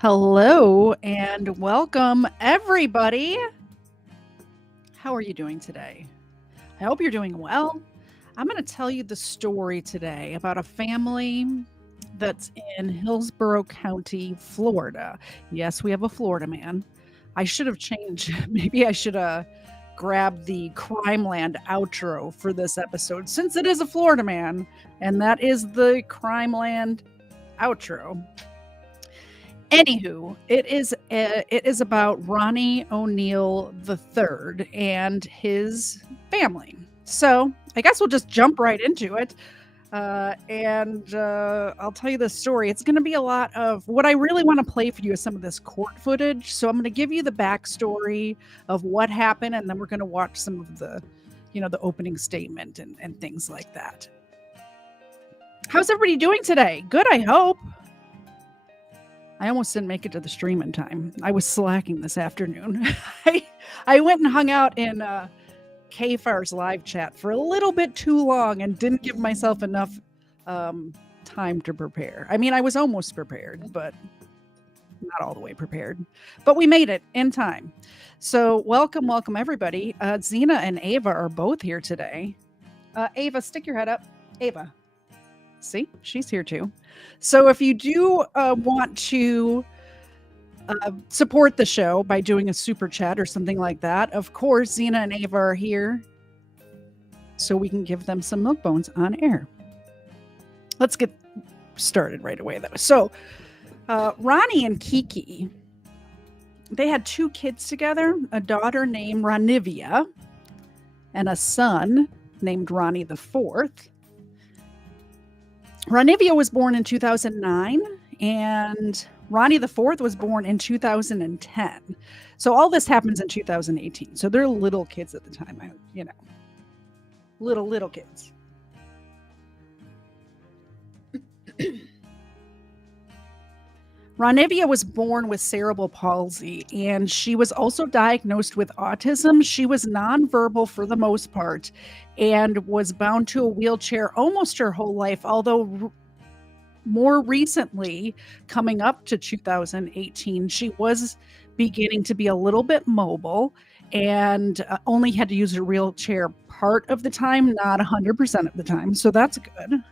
Hello and welcome, everybody. How are you doing today? I hope you're doing well. I'm going to tell you the story today about a family that's in Hillsborough County, Florida. Yes, we have a Florida man. I should have changed. Maybe I should have grabbed the Crime Land outro for this episode since it is a Florida man, and that is the Crime Land outro. Anywho, it is about Ronnie O'Neal III and his family. So I guess we'll just jump right into it. And I'll tell you the story. It's going to be a lot of what I really want to play for you is some of this court footage. So I'm going to give you the backstory of what happened, and then we're going to watch some of the, the opening statement and things like that. How's everybody doing today? Good, I hope. I almost didn't make it to the stream in time. I was slacking this afternoon. I went and hung out in KFAR's live chat for a little bit too long and didn't give myself enough time to prepare. I mean, I was almost prepared, but not all the way prepared. But we made it in time. So welcome everybody. Zena and Ava are both here today. Ava, stick your head up. Ava. See, she's here too. So if you do want to support the show by doing a super chat or something like that, of course, Zena and Ava are here so we can give them some milk bones on air. Let's get started right away, though. So Ronnie and Kiki, they had two kids together, a daughter named Ronivia and a son named Ronnie IV. Ronivia was born in 2009 and Ronnie IV was born in 2010. So all this happens in 2018. So they're little kids at the time, little kids. Ronivia was born with cerebral palsy, and she was also diagnosed with autism. She was nonverbal for the most part and was bound to a wheelchair almost her whole life, although more recently, coming up to 2018, she was beginning to be a little bit mobile and only had to use her wheelchair part of the time, not 100% of the time. So that's good.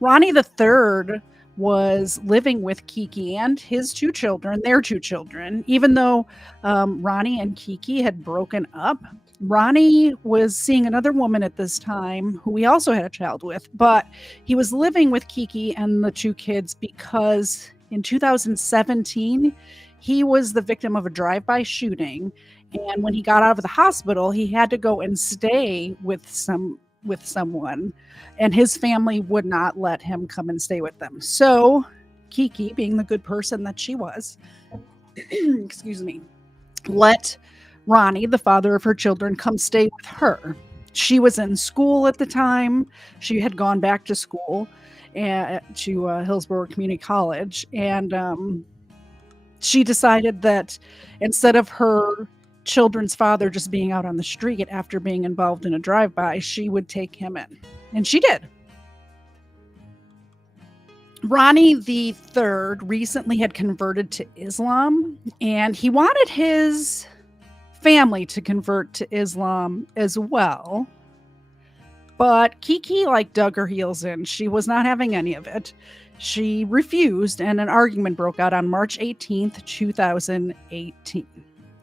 Ronnie III was living with Kiki and their two children. Even though Ronnie and Kiki had broken up, Ronnie was seeing another woman at this time who he also had a child with, but he was living with Kiki and the two kids because in 2017, he was the victim of a drive-by shooting. And when he got out of the hospital, he had to go and stay with someone, and his family would not let him come and stay with them. So Kiki, being the good person that she was, excuse me, let Ronnie, the father of her children, come stay with her. She was in school at the time. She had gone back to school to Hillsborough Community College, and she decided that instead of her children's father just being out on the street after being involved in a drive-by, she would take him in. And she did. Ronnie III recently had converted to Islam, and he wanted his family to convert to Islam as well. But Kiki dug her heels in. She was not having any of it. She refused, and an argument broke out on March 18th, 2018.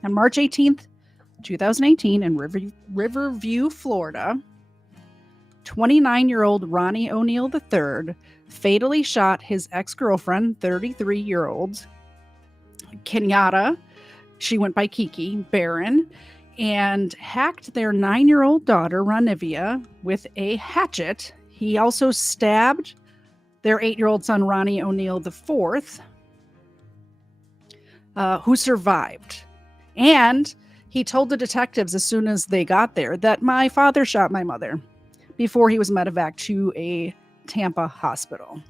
On March 18th, 2018, in Riverview, Florida, 29-year-old Ronnie O'Neal III fatally shot his ex-girlfriend, 33-year-old Kenyatta, she went by Kiki, Barron, and hacked their 9-year-old daughter, Ronivia, with a hatchet. He also stabbed their 8-year-old son, Ronnie O'Neal IV, who survived. And he told the detectives as soon as they got there that my father shot my mother before he was medevaced to a Tampa hospital.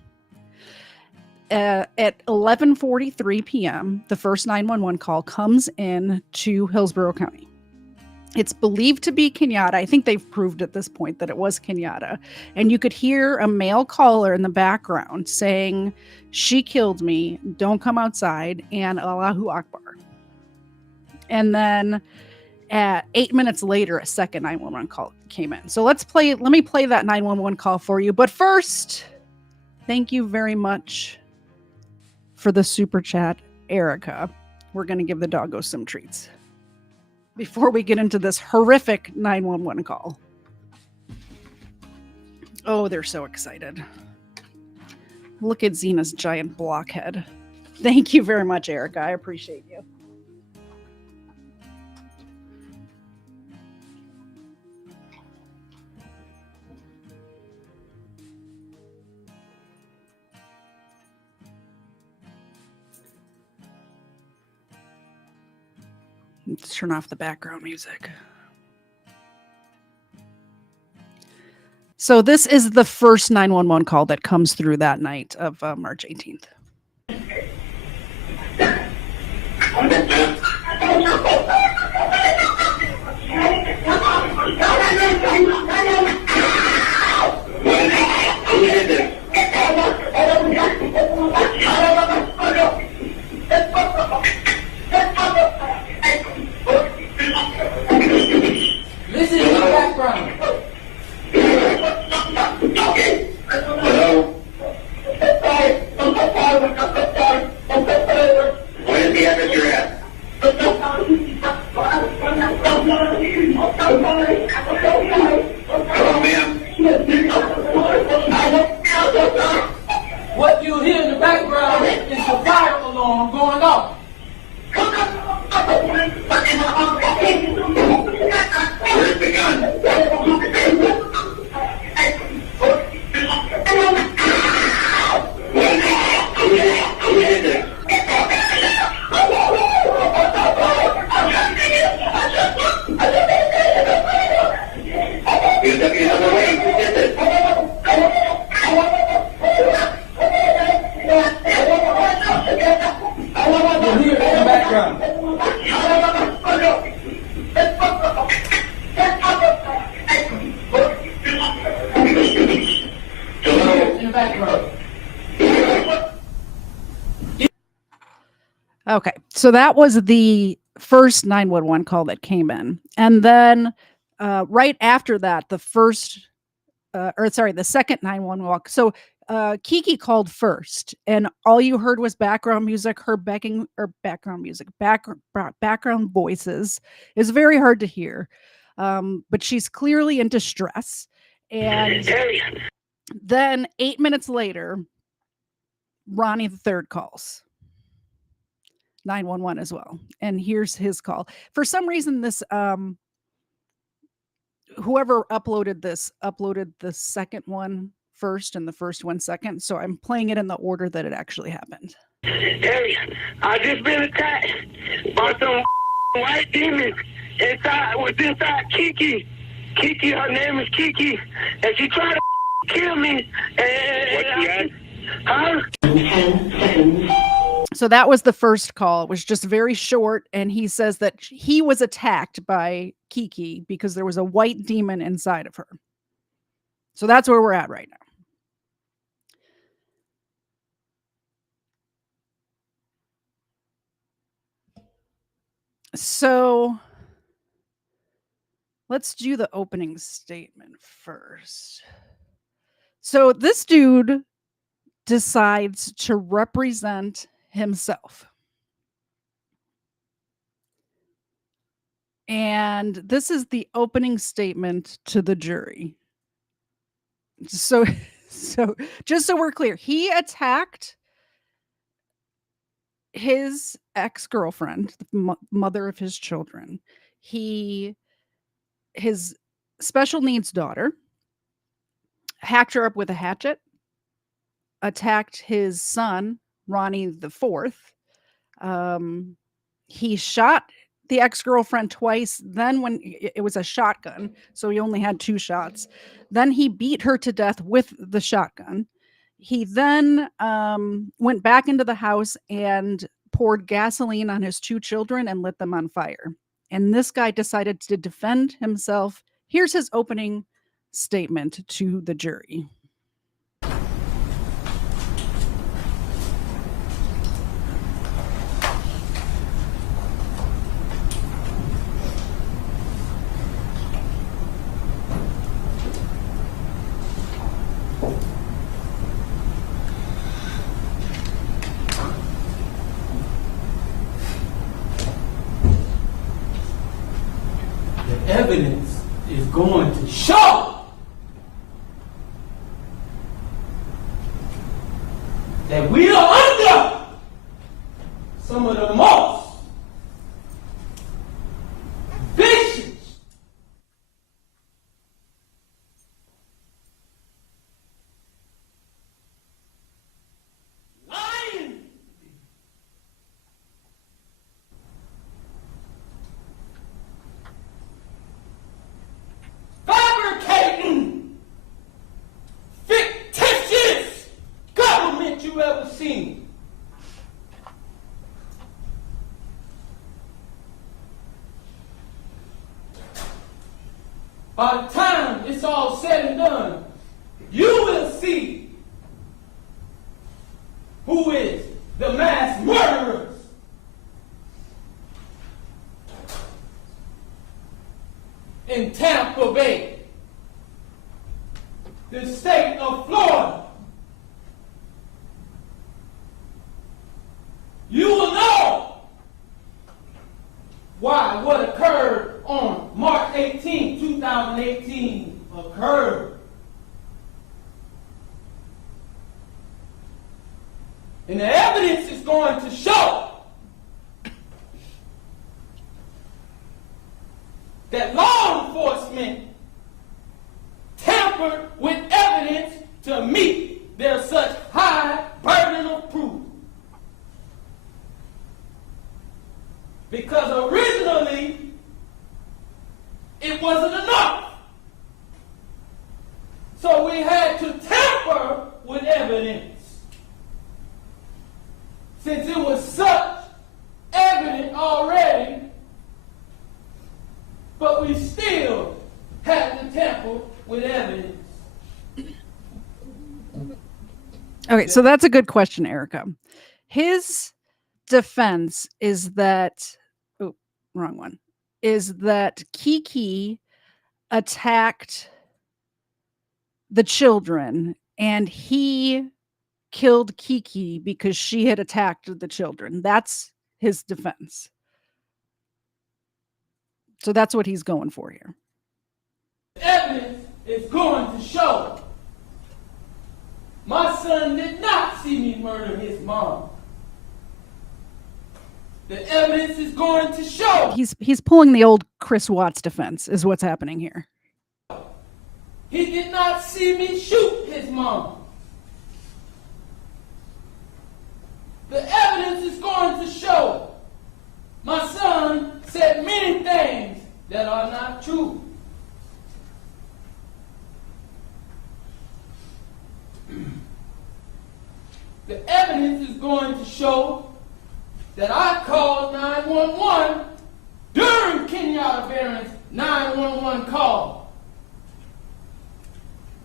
At 11:43 p.m., the first 911 call comes in to Hillsborough County. It's believed to be Kenyatta. I think they've proved at this point that it was Kenyatta. And you could hear a male caller in the background saying, "She killed me. Don't come outside," and Allahu Akbar. And then at 8 minutes later, a second 911 call came in. So let me play that 911 call for you. But first, thank you very much for the super chat, Erica. We're going to give the doggos some treats before we get into this horrific 911 call. Oh, they're so excited. Look at Zena's giant blockhead. Thank you very much, Erica. I appreciate you. Let's turn off the background music. So this is the first 911 call that comes through that night of March 18th. Listen to the background. Where's the address you're at? Hello, ma'am. What you hear in the background is the fire alarm going off. Where's the gun? Who did this? You're looking another way. Who did this? You hear it in the background. In the background. Okay, so that was the first 911 call that came in. And then right after that, the second 911 call. So Kiki called first, and all you heard was background music, background voices. It's very hard to hear, but she's clearly in distress. And then 8 minutes later, Ronnie III calls 911 as well. And here's his call. For some reason, this whoever uploaded the second one first and the first one second. So I'm playing it in the order that it actually happened. Hey, I just been attacked by some white demons inside Kiki. Kiki, her name is Kiki, and she tried to kill me. What's the ad? Huh? 10 seconds. So that was the first call. It was just very short, and he says that he was attacked by Kiki because there was a white demon inside of her. So that's where we're at right now. So let's do the opening statement first. So this dude decides to represent himself. And this is the opening statement to the jury. So just so we're clear, he attacked his ex-girlfriend, the mother of his children. His special needs daughter, hacked her up with a hatchet, attacked his son, Ronnie IV. He shot the ex-girlfriend twice. Then when it was a shotgun, so he only had 2 shots. Then he beat her to death with the shotgun. He then went back into the house and poured gasoline on his 2 children and lit them on fire. And this guy decided to defend himself. Here's his opening statement to the jury. The evidence is going to show that we are under some of the most vicious, lying, fabricating, fictitious government you ever seen. By the time it's all said and done, you will see who is the mass murderers. In Tampa Bay, the state of Florida. You will know why what occurred on March 18, 2018 occurred. And the evidence is going to show that law enforcement tampered with evidence to meet their such high burden of proof. Because originally, it wasn't enough. So we had to tamper with evidence. Since it was such evident already, but we still had to tamper with evidence. Okay, so that's a good question, Erica. His defense is that, oh, wrong one, is that Kiki attacked the children and he killed Kiki because she had attacked the children. That's his defense. So that's what he's going for here. Evidence is going to show my son did not see me murder his mom. The evidence is going to show He's pulling the old Chris Watts defense is what's happening here. he did not see me shoot his mom. The evidence is going to show my son said many things that are not true. The evidence is going to show that I called 911 during Kenyatta Barron's 911 call.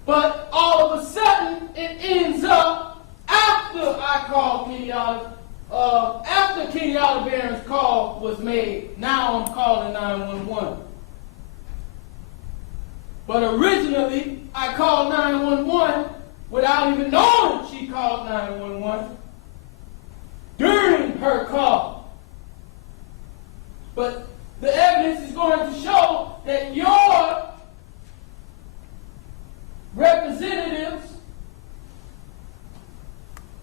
But all of a sudden, it ends up after I called Kenyatta, after Kenyatta Barron's call was made. Now I'm calling 911. But originally, I called 911 without even knowing she called 911 during her call. But the evidence is going to show that your representatives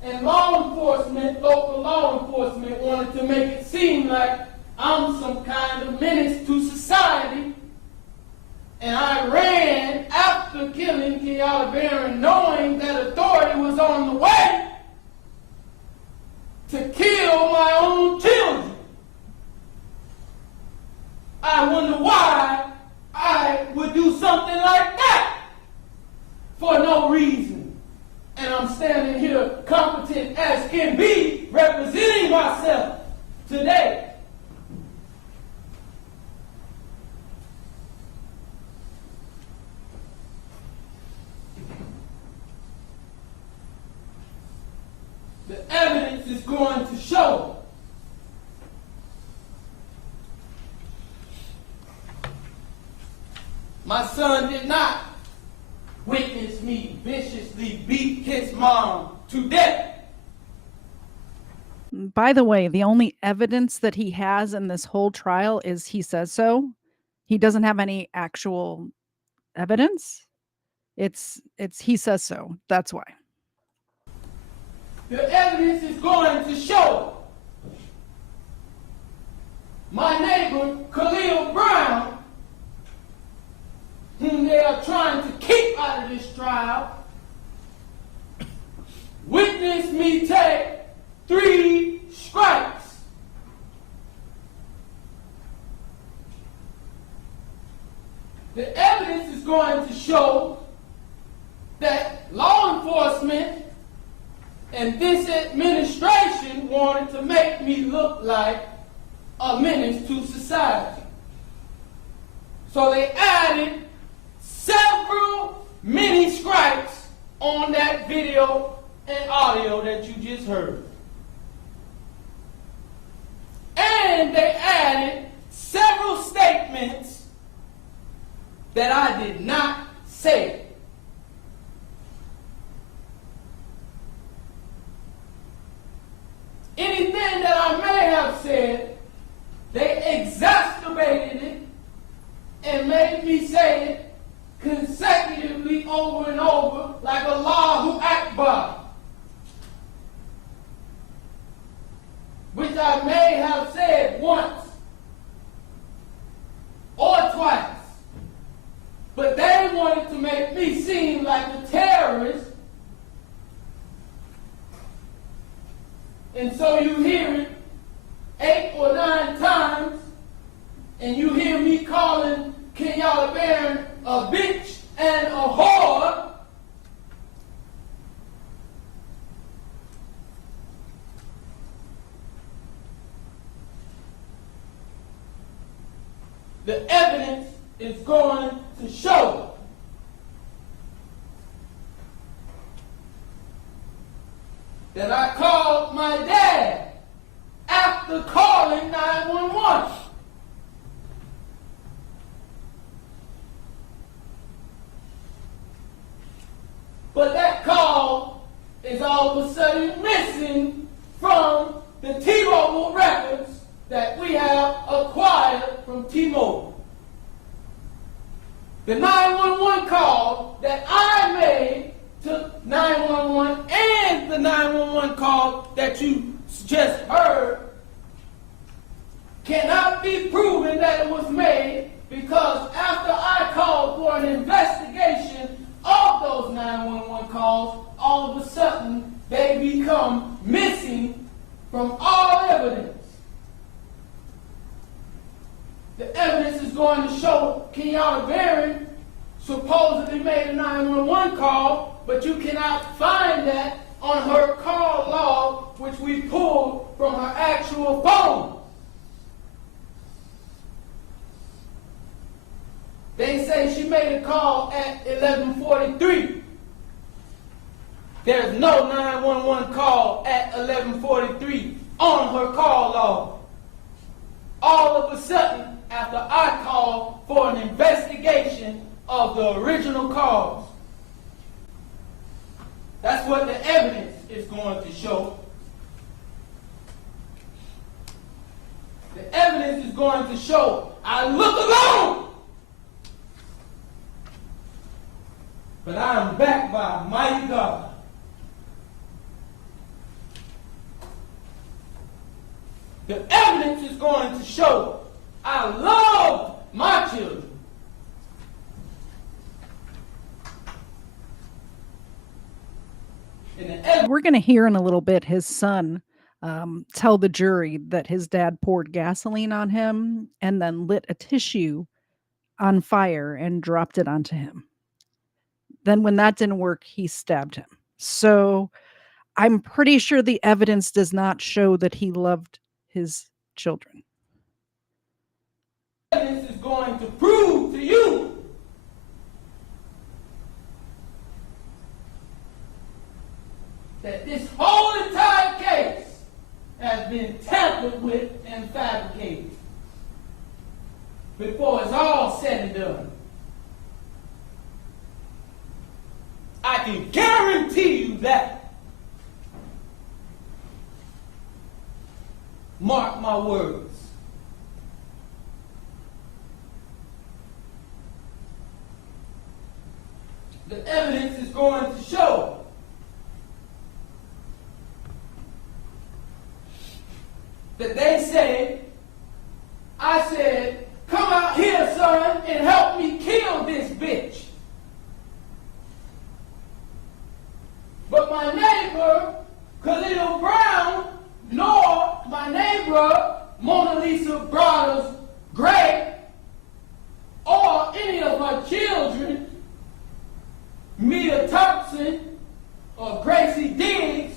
and law enforcement, local law enforcement, wanted to make it seem like I'm some kind of menace to society. And I ran after killing Kenyatta Barron, knowing that authority was on the way to kill my own children. I wonder why I would do something like that for no reason. And I'm standing here competent as can be, representing myself today. The evidence is going to show my son did not witness me viciously beat his mom to death. By the way, the only evidence that he has in this whole trial is he says so. He doesn't have any actual evidence. It's he says so. That's why. The evidence is going to show my neighbor, Khalil Brown, whom they are trying to keep out of this trial, witnessed me take 3 strikes. The evidence is going to show that law enforcement and this administration wanted to make me look like a menace to society. So they added several mini strikes on that video and audio that you just heard. And they added several statements that I did not say. Anything that I may have said, they exacerbated it and made me say it consecutively over and over like Allahu Akbar, which I may have said once or twice. But they wanted to make me seem like a terrorist. And so you hear it 8 or 9 times, and you hear me calling Kenyatta Barron a bitch and a whore. The evidence is going to show that I called my dad after calling 911. But that call is all of a sudden missing from the T-Mobile records that we have acquired from T-Mobile. The 911 call that I made to 911 and the 911 call that you just heard cannot be proven that it was made, because after I called for an investigation of those 911 calls, all of a sudden they become missing from all evidence. The evidence is going to show Kenyatta Barron supposedly made a 911 call, but you cannot find that on her call log, which we pulled from her actual phone. They say she made a call at 11:43. There's no 911 call at 11:43 on her call log. All of a sudden, after I called for an investigation of the original cause. That's what the evidence is going to show. The evidence is going to show I look alone, but I am backed by a mighty God. The evidence is going to show I love my children. We're going to hear in a little bit his son tell the jury that his dad poured gasoline on him and then lit a tissue on fire and dropped it onto him. Then when that didn't work, he stabbed him. So I'm pretty sure the evidence does not show that he loved his children. Evidence is going to prove to you that this whole entire has been tampered with and fabricated before it's all said and done. I can guarantee you that. Mark my words. The evidence is going to show that they say, I said, come out here, son, and help me kill this bitch. But my neighbor, Khalil Brown, nor my neighbor, Mona Lisa Brothers Gray, or any of her children, Mia Thompson, or Gracie Diggs,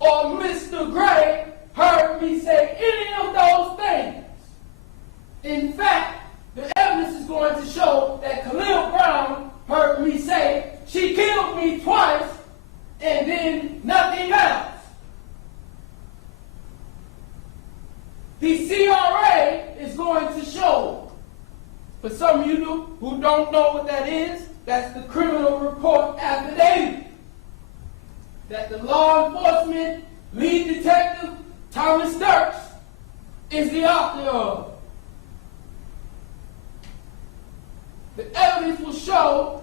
or Mr. Gray, heard me say any of those things. In fact, the evidence is going to show that Khalil Brown heard me say she killed me twice and then nothing else. The CRA is going to show, for some of you who don't know what that is, that's the criminal report affidavit that the law enforcement lead detective Thomas Dirks is the author of. The evidence will show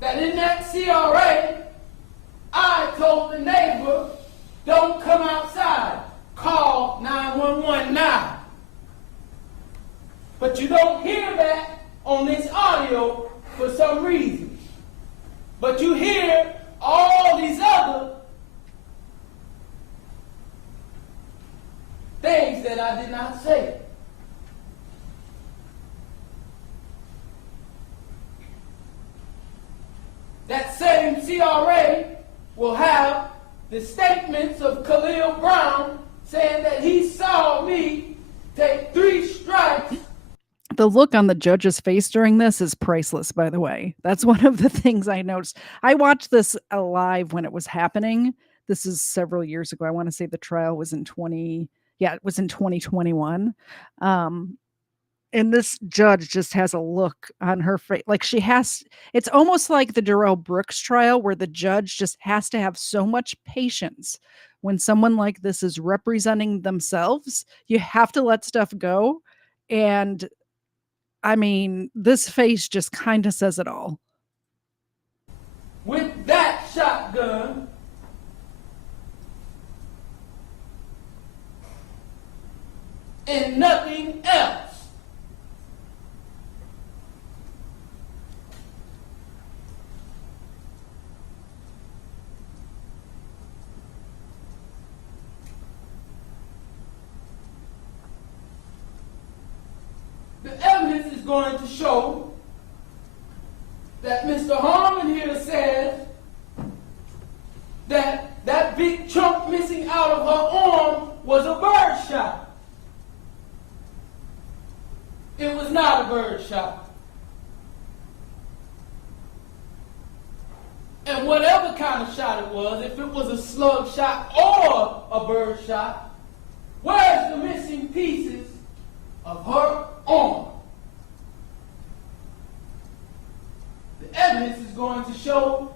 that in that CRA, I told the neighbor, don't come outside, call 911 now. But you don't hear that on this audio for some reason. But you hear all these other things that I did not say. That same CRA will have the statements of Khalil Brown saying that he saw me take 3 strikes. The look on the judge's face during this is priceless, by the way. That's one of the things I noticed. I watched this live when it was happening. This is several years ago. I want to say the trial was in 2021. And this judge just has a look on her face. Like it's almost like the Darrell Brooks trial where the judge just has to have so much patience when someone like this is representing themselves. You have to let stuff go. And I mean, this face just kind of says it all. With that shotgun, and nothing else. The evidence is going to show that Mr. Harmon here says that that big chunk missing out of her arm was a bird shot. It was not a bird shot. And whatever kind of shot it was, if it was a slug shot or a bird shot, where's the missing pieces of her arm? The evidence is going to show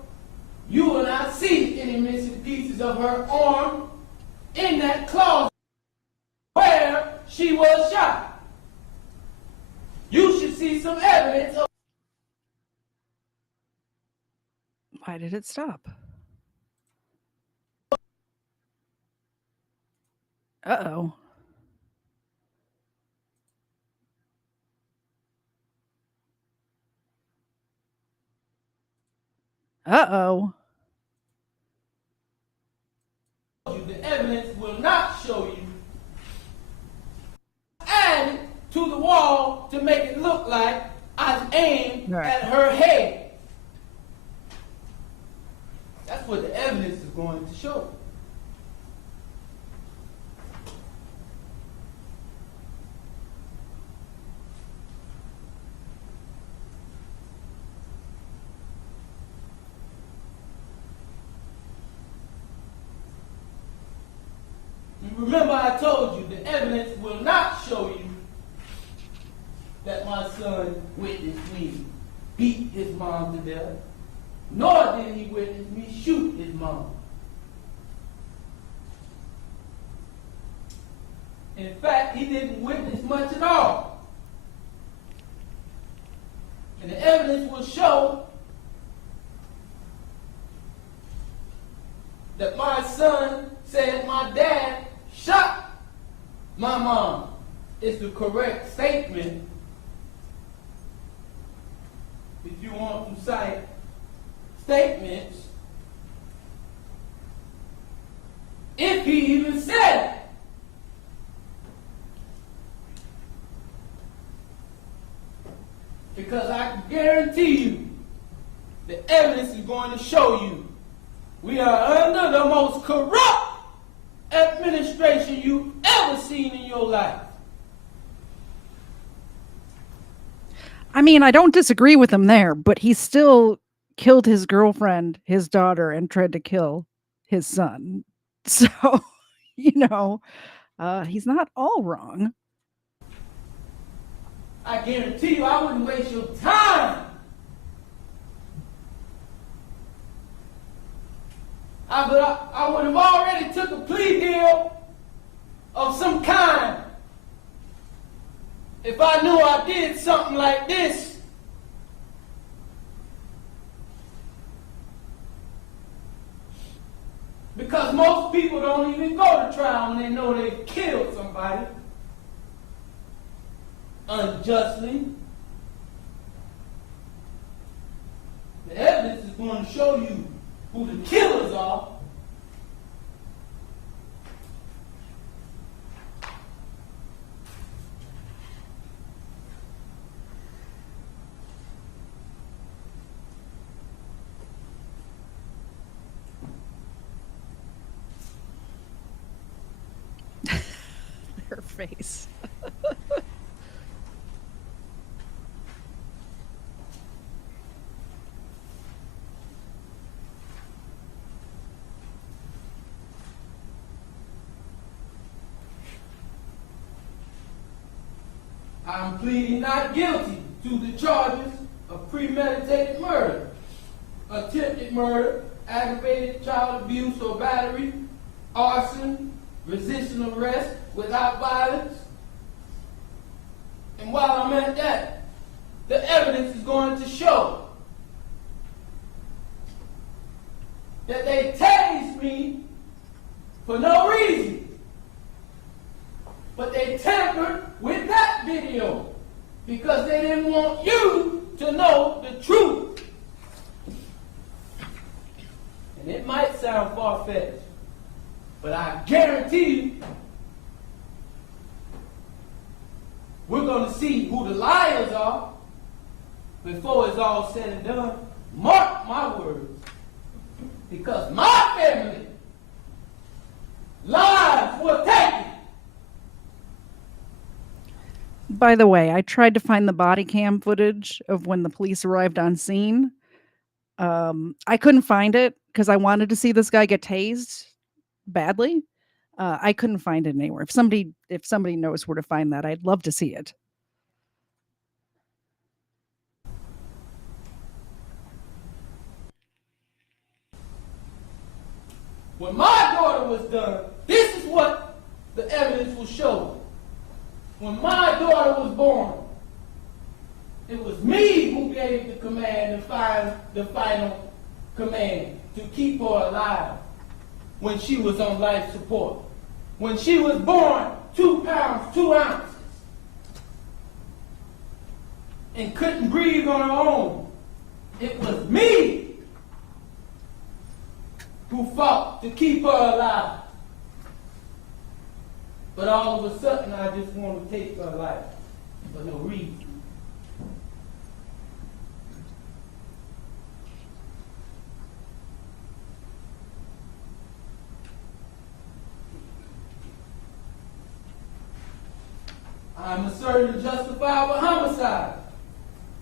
you will not see any missing pieces of her arm in that closet where she was shot. You should see some evidence of. Why did it stop? Uh-oh. Uh-oh. The evidence will not show you. Add it to the wall to make it look like I aimed at her head. That's what the evidence is going to show. remember I told you the evidence will not show you that my son witnessed me beat his mom to death, nor did he witness me shoot his mom. In fact, he didn't witness much at all. And the evidence will show that my son said my dad shot my mom. It's the correct statement. If you want to cite statements, if he even said it. Because I can guarantee you, the evidence is going to show you we are under the most corrupt administration you've ever seen in your life. I mean, I don't disagree with him there, but he still killed his girlfriend, his daughter, and tried to kill his son. So, he's not all wrong. I guarantee you I wouldn't waste your time. I would have already took a plea deal of some kind if I knew I did something like this. Because most people don't even go to trial when they know they killed somebody unjustly. The evidence is going to show you who the killers are. Her face. I'm pleading not guilty to the charges of premeditated murder, attempted murder, aggravated child abuse or battery, arson, resisting arrest without violence. And while I'm at that, the evidence is going to show that they tased me for no reason. But they tampered with that video because they didn't want you to know the truth. And it might sound far-fetched, but I guarantee you, we're going to see who the liars are before it's all said and done. Mark my words. Because my family lives were taken. By the way, I tried to find the body cam footage of when the police arrived on scene. I couldn't find it because I wanted to see this guy get tased badly. I couldn't find it anywhere. If somebody knows where to find that, I'd love to see it. When my daughter was done, this is what the evidence will show. When my daughter was born, it was me who gave the command, the final command to keep her alive when she was on life support. When she was born, 2 pounds, 2 ounces, and couldn't breathe on her own, it was me who fought to keep her alive. But all of a sudden, I just want to take her life for no reason. I'm asserting justifiable homicide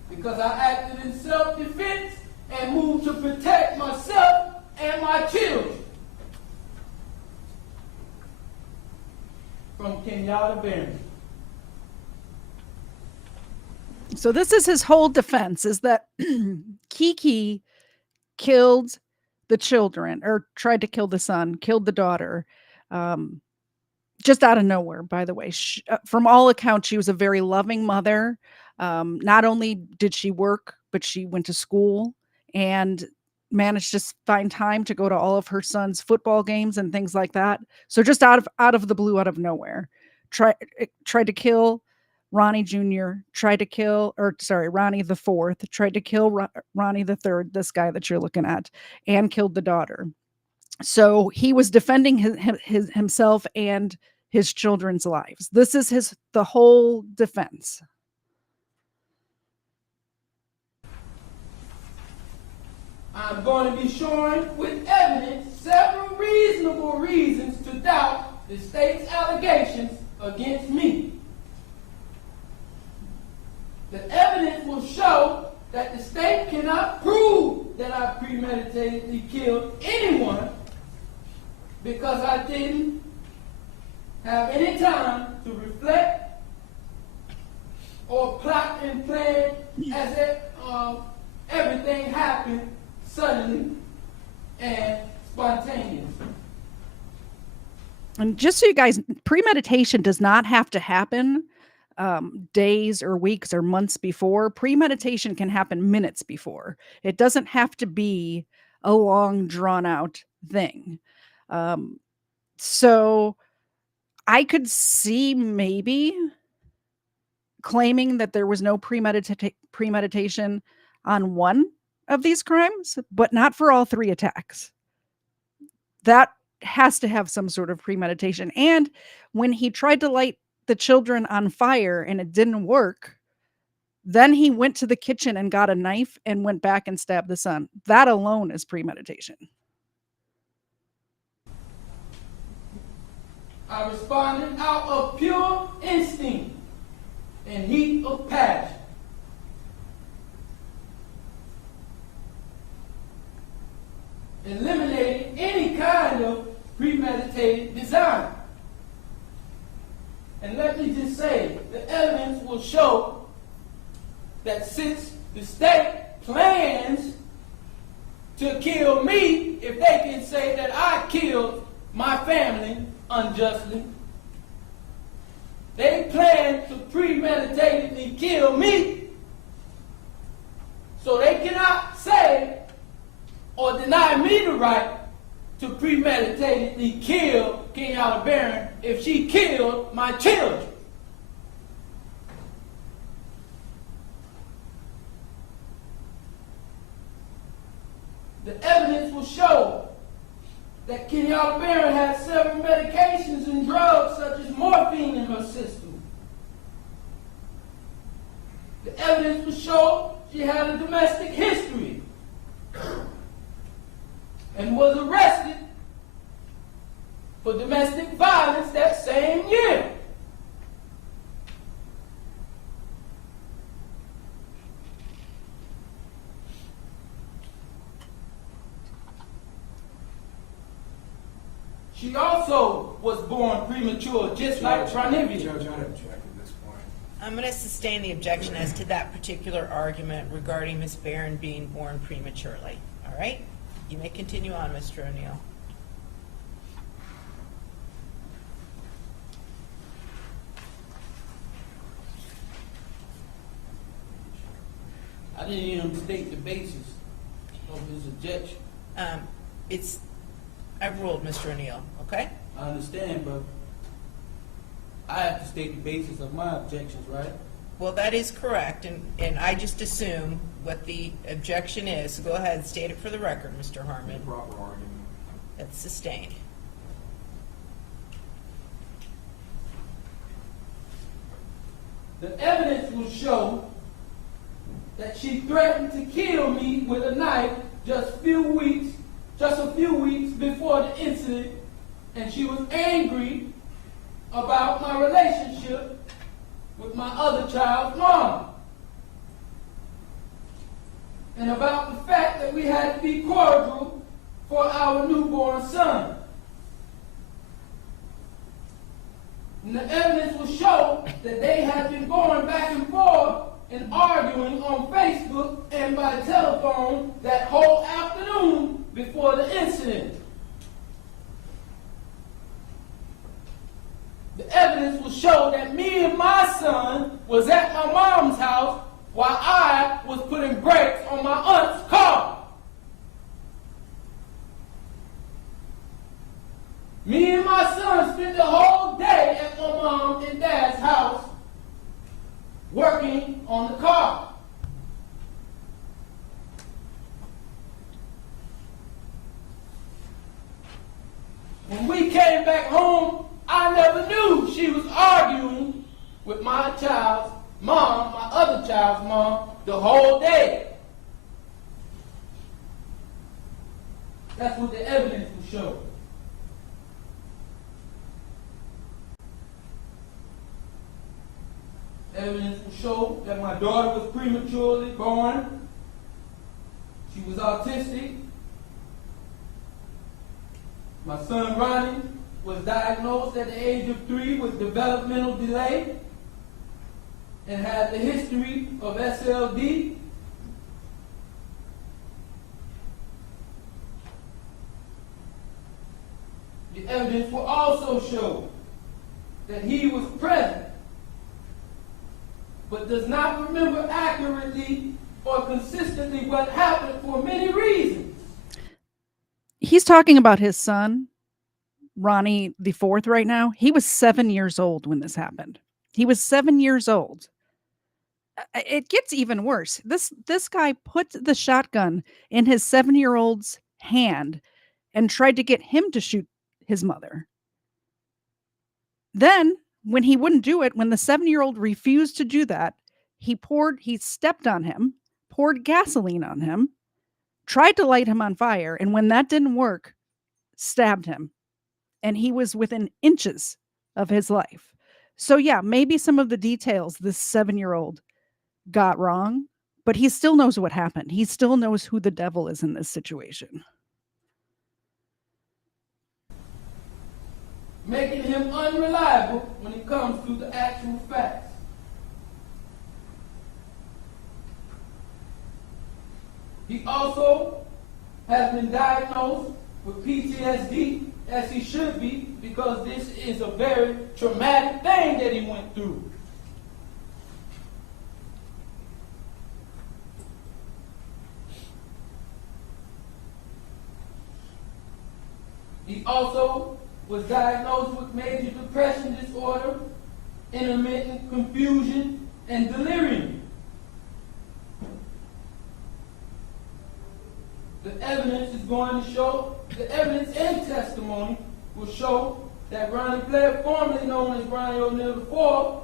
because I acted in self-defense and moved to protect myself and my children. Kenyatta Barron. So this is his whole defense, is that Kiki killed the children, or tried to kill the son, killed the daughter, just out of nowhere, by the way. From all accounts, she was a very loving mother. Not only did she work, but she went to school and managed to find time to go to all of her son's football games and things like that. So just out of the blue, out of nowhere, tried to kill Ronnie Jr., Ronnie the IV, tried to kill Ronnie the III, this guy that you're looking at, and killed the daughter. So he was defending himself and his children's lives. This is the whole defense. I'm going to be showing with evidence several reasonable reasons to doubt the state's allegations against me. The evidence will show that the state cannot prove that I premeditatedly killed anyone because I didn't have any time to reflect or plot and plan as if everything happened suddenly and spontaneously. And just so you guys, premeditation does not have to happen days or weeks or months before. Premeditation can happen minutes before. It doesn't have to be a long, drawn-out thing. So I could see maybe claiming that there was no premeditation on one of these crimes, but not for all three attacks. That has to have some sort of premeditation. And when he tried to light the children on fire and it didn't work, then he went to the kitchen and got a knife and went back and stabbed the son. That alone is premeditation. I responded out of pure instinct and heat of passion. Eliminating any kind of premeditated design. And let me just say, the evidence will show that since the state plans to kill me, if they can say that I killed my family unjustly, they plan to premeditatedly kill me. So they cannot say or deny me the right to premeditatedly kill Kenyatta Barron if she killed my children. The evidence will show that Kenyatta Barron had several medications and drugs such as morphine in her system. The evidence will show she had a domestic history and was arrested for domestic violence that same year. She also was born premature, just like Ronnie. Judge, I'd object at this point. I'm going to sustain the objection as to that particular argument regarding Ms. Barron being born prematurely. All right? You may continue on, Mr. O'Neal. I didn't even state the basis of his objection. I've ruled, Mr. O'Neal, okay? I understand, but I have to state the basis of my objections, right? Well, that is correct, and I just assume what the objection is. So go ahead and state it for the record, Mr. Harmon. Proper argument. That's sustained. The evidence will show that she threatened to kill me with a knife just a few weeks before the incident, and she was angry about my relationship with my other child's mom, and about the fact that we had to be cordial for our newborn son. the evidence will show that they have been going back and forth and arguing on Facebook and by telephone that whole afternoon before the incident. The evidence will show that me and my son was at my mom's house while I was putting brakes on my aunt's car. Me and my son spent the whole day at my mom and dad's house working on the car. When we came back home, I never knew she was arguing with my child's mom, my other child's mom, the whole day. That's what the evidence will show. Evidence will show that my daughter was prematurely born. She was autistic. My son Ronnie was diagnosed at the age of 3 with developmental delay and had the history of SLD. The evidence will also show that he was present but does not remember accurately or consistently what happened for many reasons. He's talking about his son, Ronnie IV, right now. He was 7 years old when this happened. He was 7 years old. It gets even worse. This guy put the shotgun in his 7-year-old's hand and tried to get him to shoot his mother. Then, when he wouldn't do it, when the 7-year-old refused to do that, he stepped on him, poured gasoline on him, tried to light him on fire, and when that didn't work, stabbed him. And he was within inches of his life. So yeah, maybe some of the details this 7-year-old got wrong, but he still knows what happened. He still knows who the devil is in this situation. Making him unreliable when it comes to the actual facts. He also has been diagnosed with PTSD, as he should be, because this is a very traumatic thing that he went through. He also was diagnosed with major depression disorder, intermittent confusion, and delirium. The evidence is going to show, the evidence and testimony will show that Ronnie Blair, formerly known as Ronnie O'Neal IV,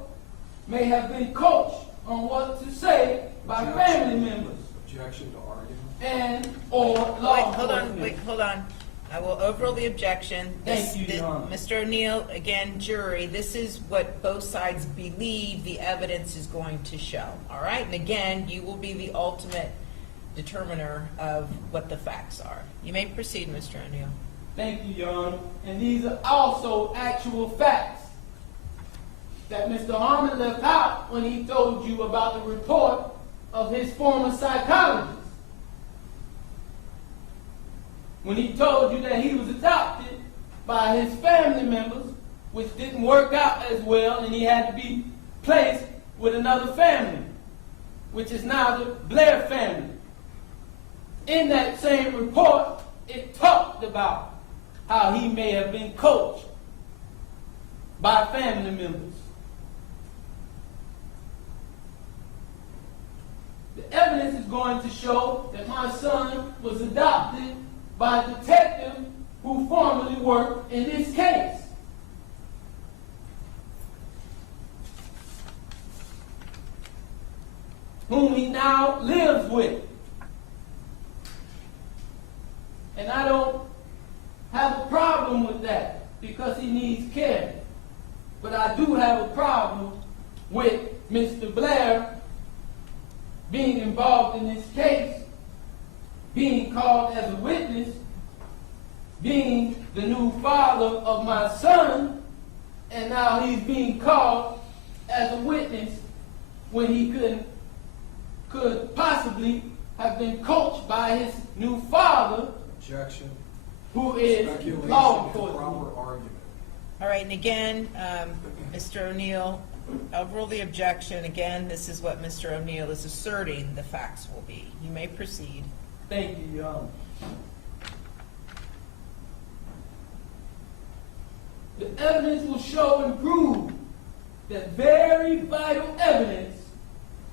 may have been coached on what to say by family members. Objection to argument. And or law Wait, hold on. I will overrule the objection. Thank you, Your Honor. Mr. O'Neal, again, jury, this is what both sides believe the evidence is going to show. All right? And again, you will be the ultimate determiner of what the facts are. You may proceed, Mr. O'Neal. Thank you, Your Honor. And these are also actual facts that Mr. Harmon left out when he told you about the report of his former psychologist. When he told you that he was adopted by his family members, which didn't work out as well, and he had to be placed with another family, which is now the Blair family. In that same report, it talked about how he may have been coached by family members. The evidence is going to show that my son was adopted by a detective who formerly worked in this case. Whom he now lives with. And I don't have a problem with that because he needs care. But I do have a problem with Mr. Blair being involved in this case, being called as a witness, being the new father of my son, and now he's being called as a witness when he could possibly have been coached by his new father, Objection. who is Speculation law and enforcement. proper argument. All right, and again, Mr. O'Neal, overrule the objection. Again, this is what Mr. O'Neal is asserting the facts will be. You may proceed. Thank you, Your Honor. The evidence will show and prove that very vital evidence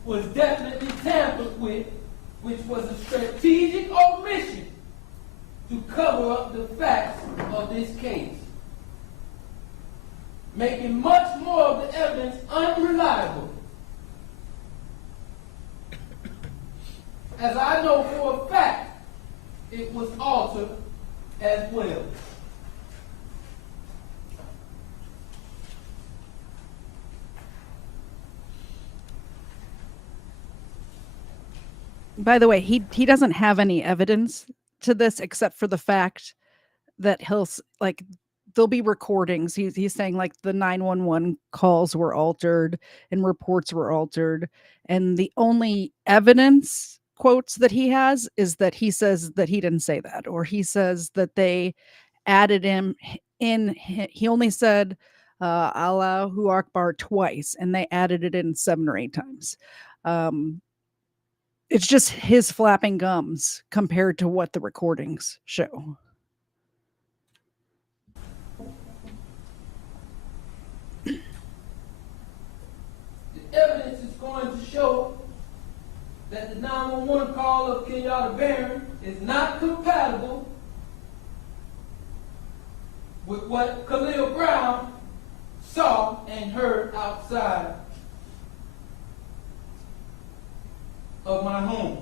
was definitely tampered with, which was a strategic omission to cover up the facts of this case, making much more of the evidence unreliable. As I know for a fact, it was altered as well. By the way, he doesn't have any evidence to this except for the fact that there'll be recordings. He's saying like the 911 calls were altered and reports were altered, and the only evidence quotes that he has is that he says that he didn't say that, or he says that they added him in. He only said Allahu Akbar twice, and they added it in 7 or 8 times. It's just his flapping gums compared to what the recordings show. The evidence is going to show that the 911 call of Kenyatta Barron is not compatible with what Khalil Brown saw and heard outside of my home.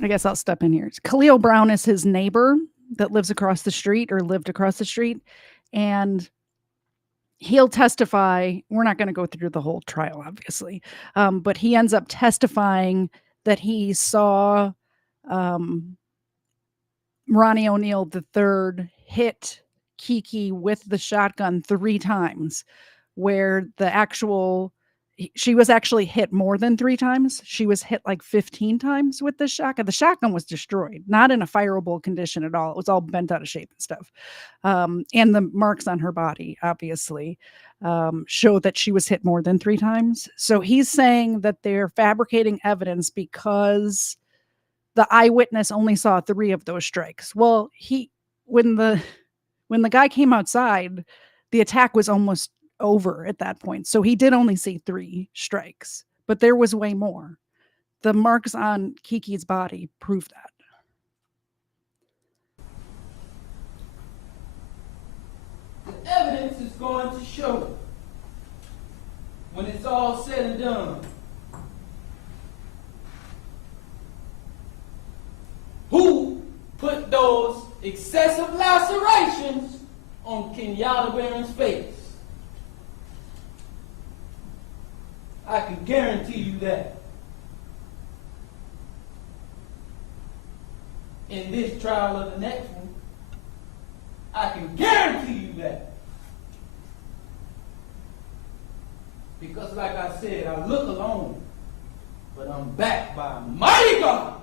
I guess I'll step in here. Khalil Brown is his neighbor that lives across the street or lived across the street. And he'll testify. We're not going to go through the whole trial, obviously. But he ends up testifying that he saw Ronnie O'Neal III hit Kiki with the shotgun 3 times, where she was actually hit more than 3 times. She was hit like 15 times with the shotgun. The shotgun was destroyed, not in a fireable condition at all. It was all bent out of shape and stuff. And the marks on her body, obviously, show that she was hit more than 3 times. So he's saying that they're fabricating evidence because the eyewitness only saw 3 of those strikes. Well, when the guy came outside, the attack was almost over at that point. So he did only see 3 strikes, but there was way more. The marks on Kiki's body prove that. The evidence is going to show, when it's all said and done, who put those excessive lacerations on Kenyatta Barron's face. I can guarantee you that. In this trial or the next one, I can guarantee you that. Because like I said, I look alone, but I'm backed by a mighty God.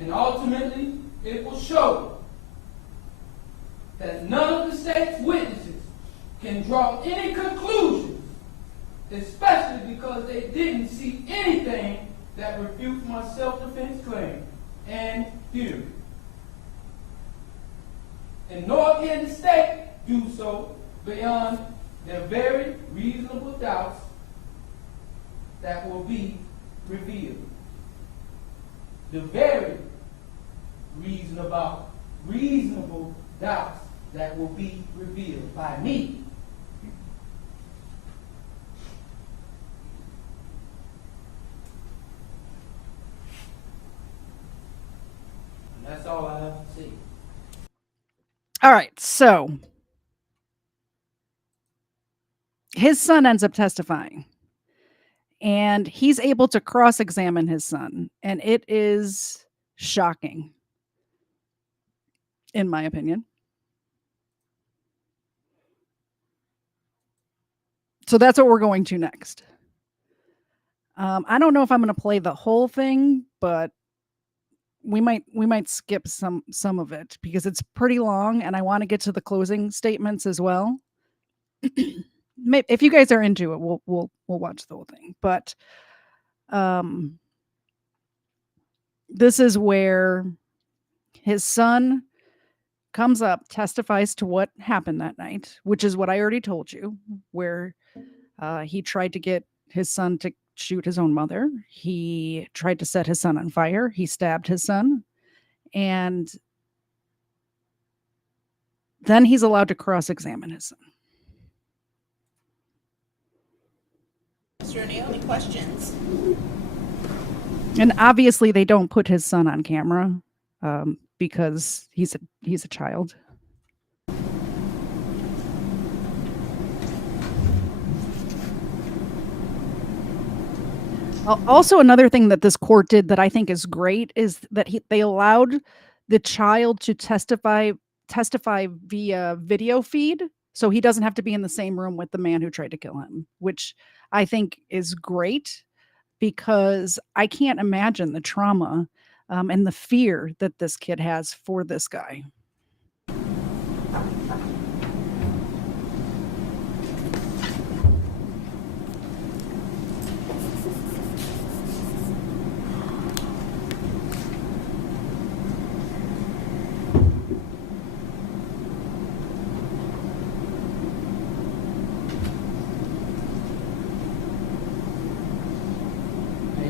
And ultimately, it will show that none of the state's witnesses can draw any conclusions, especially because they didn't see anything that refutes my self-defense claim and theory. And nor can the state do so beyond their very reasonable doubts that will be revealed. The very reasonable doubts that will be revealed by me. And that's all I have to say. All right, so his son ends up testifying, and he's able to cross-examine his son, and it is shocking, in my opinion. So that's what we're going to next. I don't know if I'm going to play the whole thing, but we might skip some of it because it's pretty long, and I want to get to the closing statements as well. If you guys are into it, we'll watch the whole thing. But this is where his son comes up, testifies to what happened that night, which is what I already told you, where he tried to get his son to shoot his own mother. He tried to set his son on fire. He stabbed his son. And then he's allowed to cross-examine his son. Mr. O'Neal, any questions? And obviously they don't put his son on camera because he's a child. Also, another thing that this court did that I think is great is that they allowed the child to testify via video feed, so he doesn't have to be in the same room with the man who tried to kill him, which I think is great because I can't imagine the trauma and the fear that this kid has for this guy.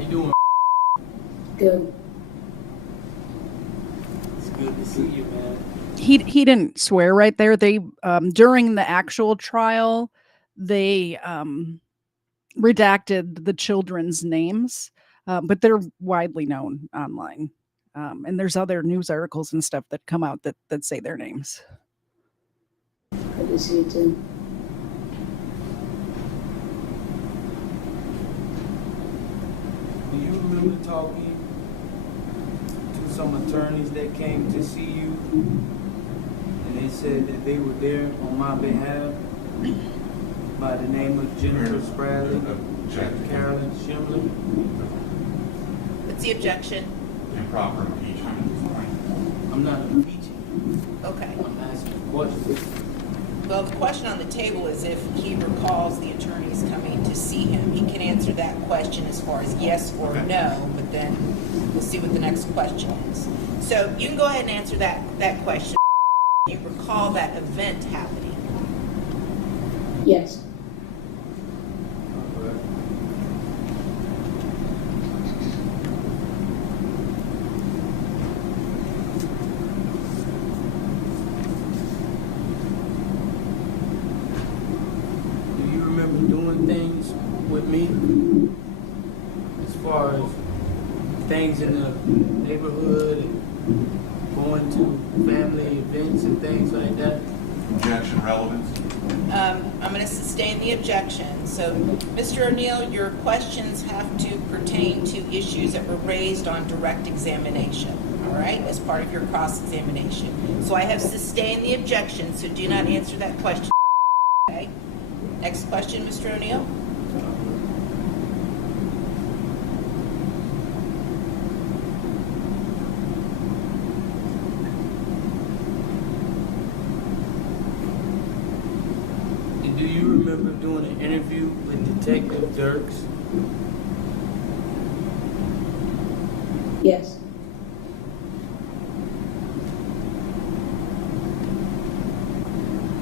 Doing? Good. It's good to see you, man. He didn't swear right there. They during the actual trial, they redacted the children's names, but they're widely known online. And there's other news articles and stuff that come out that say their names. Good to see you too. Do you remember talking to some attorneys that came to see you and they said that they were there on my behalf by the name of Jennifer Spradley, Carolyn Schindler? What's the objection? Improper impeachment. I'm not impeaching. Okay. I'm asking a question. Well, the question on the table is if he recalls the attorneys coming to see him. He can answer that question as far as yes or no, but then we'll see what the next question is. So you can go ahead and answer that question. Do you recall that event happening? Yes. Do you remember doing things with me as far as things in the neighborhood and going to family events and things like that? Objection, relevance. I'm going to sustain the objection. So, Mr. O'Neal, your questions have to pertain to issues that were raised on direct examination, all right, as part of your cross-examination. So I have sustained the objection, so do not answer that question. Okay? Next question, Mr. O'Neal. Do you remember doing an interview with Detective Dirks? Yes.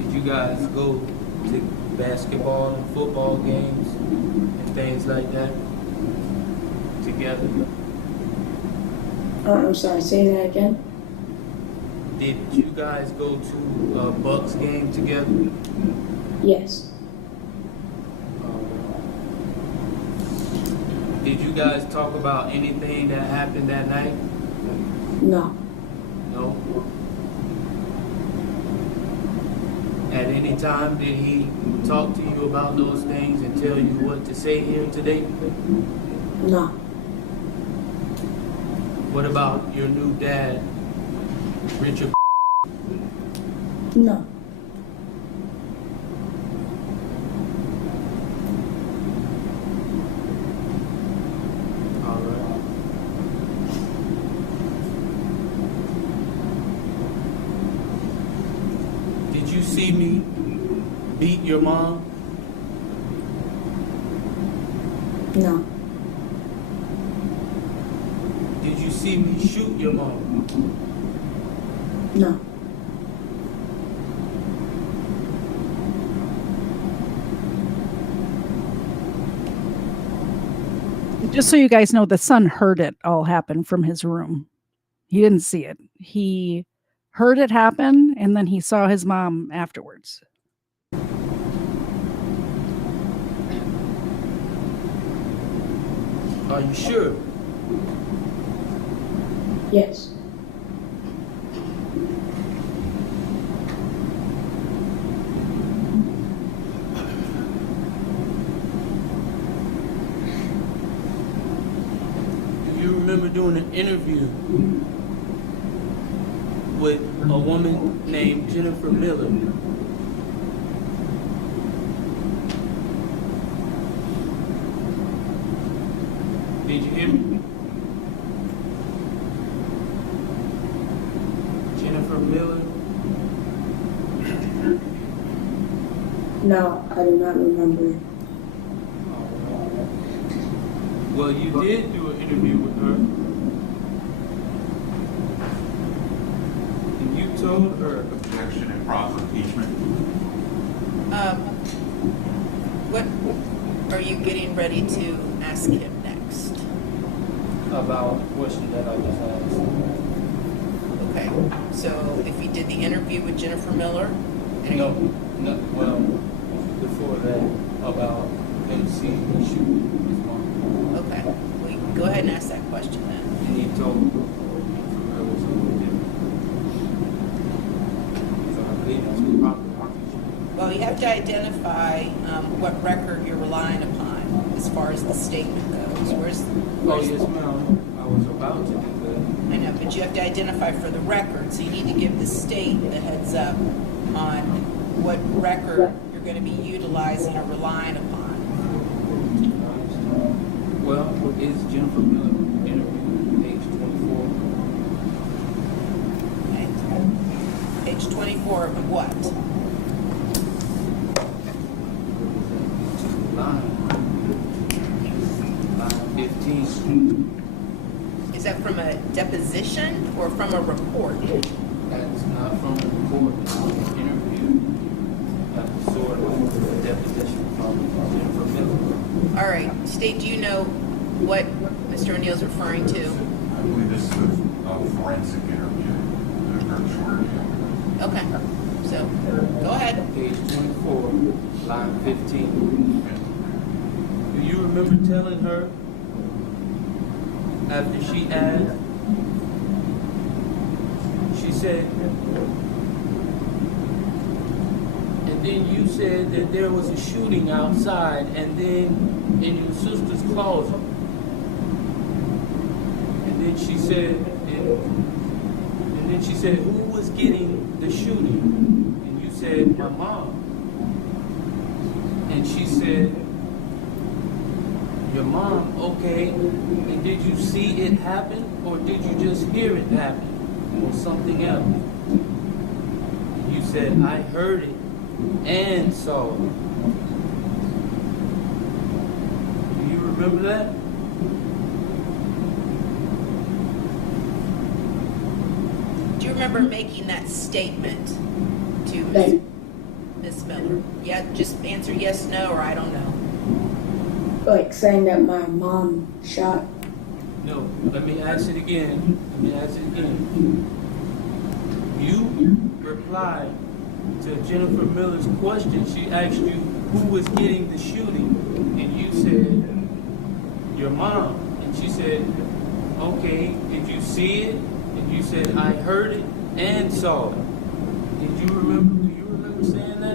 Did you guys go to basketball and football games and things like that together? I'm sorry, say that again? Did you guys go to a Bucks game together? Yes. Did you guys talk about anything that happened that night? No. No. At any time, did he talk to you about those things and tell you what to say here today? No. What about your new dad, Richard? No. All right. Did you see me beat your mom? No. Did you see me shoot your mom? No. Just so you guys know, the son heard it all happen from his room. He didn't see it. He heard it happen, and then he saw his mom afterwards. Are you sure? Yes. Do you remember doing an interview with a woman named Jennifer Miller? Did you hear me? Jennifer Miller? No, I do not remember. Well, you did do an interview with her. And you told her. Objection and cross impeachment. What are you getting ready to ask him next? About the question that I just asked. Okay, so if you did the interview with Jennifer Miller, and Well, before that, about him seeing me shoot his mom. okay, well, you can go ahead and ask that question then. And he told me it was a little different. So I believe that's what probably. Well, you have to identify what record you're relying upon as far as the statement goes. Oh, yes, ma'am. I was about to do that. I know, but you have to identify for the record, so you need to give the state the heads up on what record you're going to be utilizing or relying upon. Well, is Jennifer Miller interview page 24? Okay. Page 24 of what? Line 15. Is that from a deposition or from a report? That's not from the report, it's from an interview. That's sort of a deposition from Jennifer Miller. All right, State, do you know what Mr. O'Neal's referring to? I believe this is a forensic interview. Very short. Okay, so go ahead. Page 24, line 15. Do you remember telling her after she asked, she said, and then you said that there was a shooting outside and then in your sister's closet. And then she said, who was getting the shooting? And you said, my mom. And she said, your mom, okay. And did you see it happen or did you just hear it happen or something else? You said, I heard it and saw it. Do you remember that? Do you remember making that statement to Like, Miss Miller? Yeah, just answer yes, no, or I don't know. like saying that my mom shot. No, let me ask it again. You replied to Jennifer Miller's question. She asked you who was getting the shooting, and you said, your mom. And she said, okay, did you see it? And you said, I heard it and saw it. Do you remember saying that?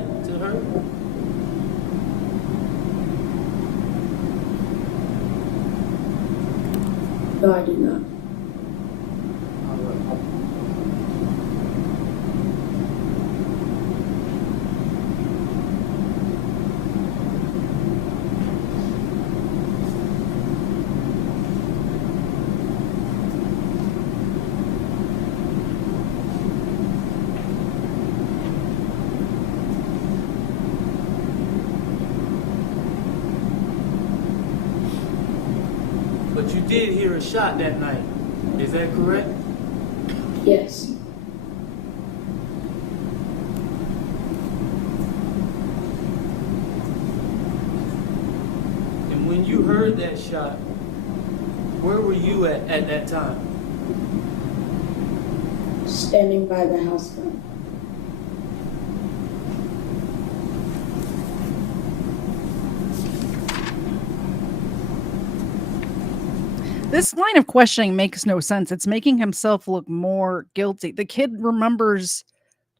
did hear a shot that night. Is that correct? Yes. And when you heard that shot, where were you at that time? Standing by the house phone. This line of questioning makes no sense. It's making himself look more guilty. The kid remembers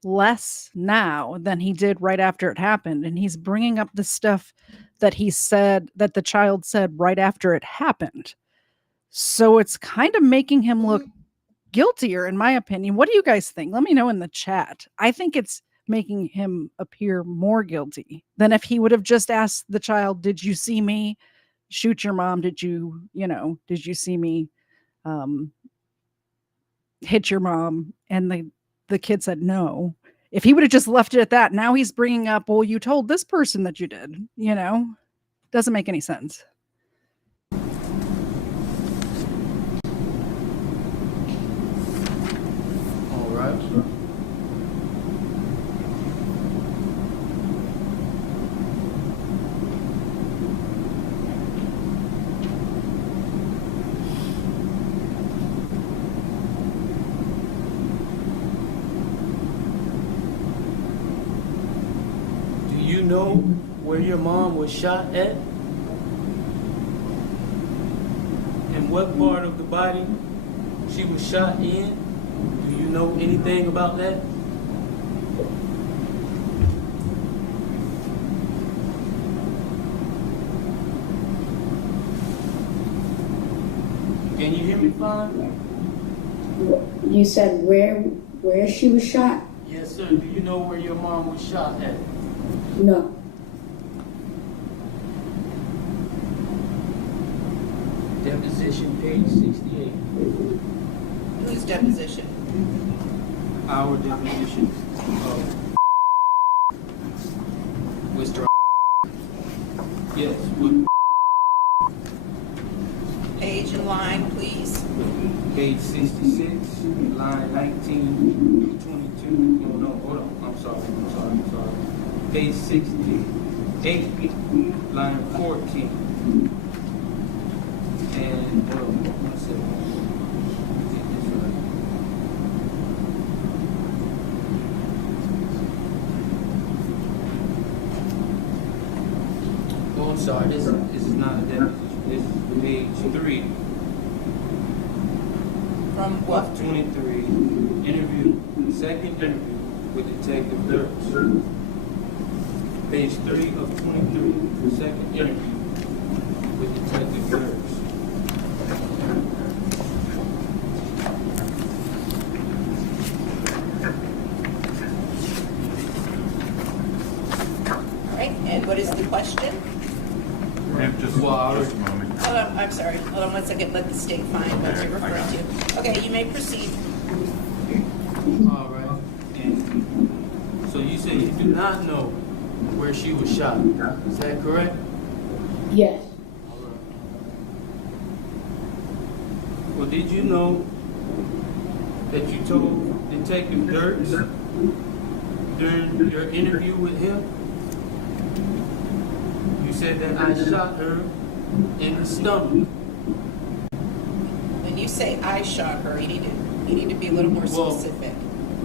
less now than he did right after it happened. And he's bringing up the stuff that he said, that the child said right after it happened. So it's kind of making him look guiltier, in my opinion. What do you guys think? Let me know in the chat. I think it's making him appear more guilty than if he would have just asked the child, did you see me shoot your mom? Did you see me hit your mom? And the kid said no. If he would have just left it at that, now he's bringing up, well, you told this person that you did, doesn't make any sense. All right. Do you know where your mom was shot at? And what part of the body she was shot in? Do you know anything about that? Can you hear me fine? You said where she was shot? Yes, sir. Do you know where your mom was shot at? No. Deposition, page 68. Whose deposition? Our deposition of Mr. Yes, what? Age and line, please. Page 66, line 19 to 22. Oh, no, hold on. I'm sorry. Page 68, line 14. And, hold on, 1 second. Get this right. Oh, I'm sorry. This is not a deposition. This is page 3. From what? 23, second interview with Detective Dirks. Page 3 of 23, second interview with Detective Dirks. All right, and what is the question? Ma'am, just a moment. Hold on, I'm sorry. Hold on 1 second. Let the state find what you're referring to. Okay, you may proceed. All right. And so you said you do not know where she was shot. Is that correct? Yes. All right. Well, did you know that you told Detective Dirks during your interview with him? You said that I shot her in the stomach. When you say I shot her, you need to be a little more specific.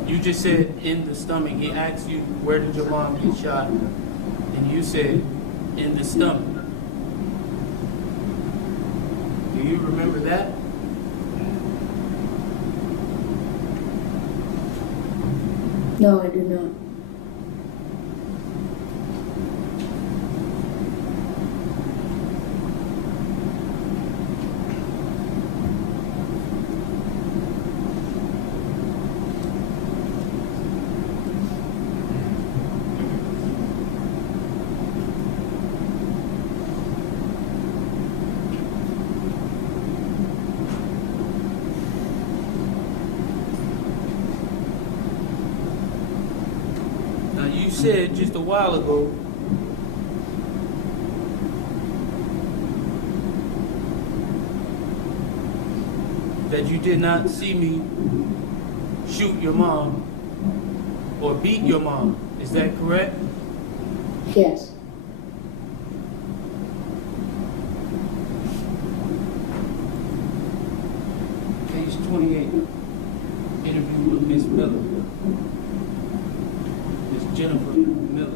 You just said in the stomach. He asked you, where did your mom get shot? And you said, in the stomach. Do you remember that? No, I do not. You said just a while ago that you did not see me shoot your mom or beat your mom. Is that correct? Yes. Page 28. Interview with Miss Miller. Miss Jennifer Miller.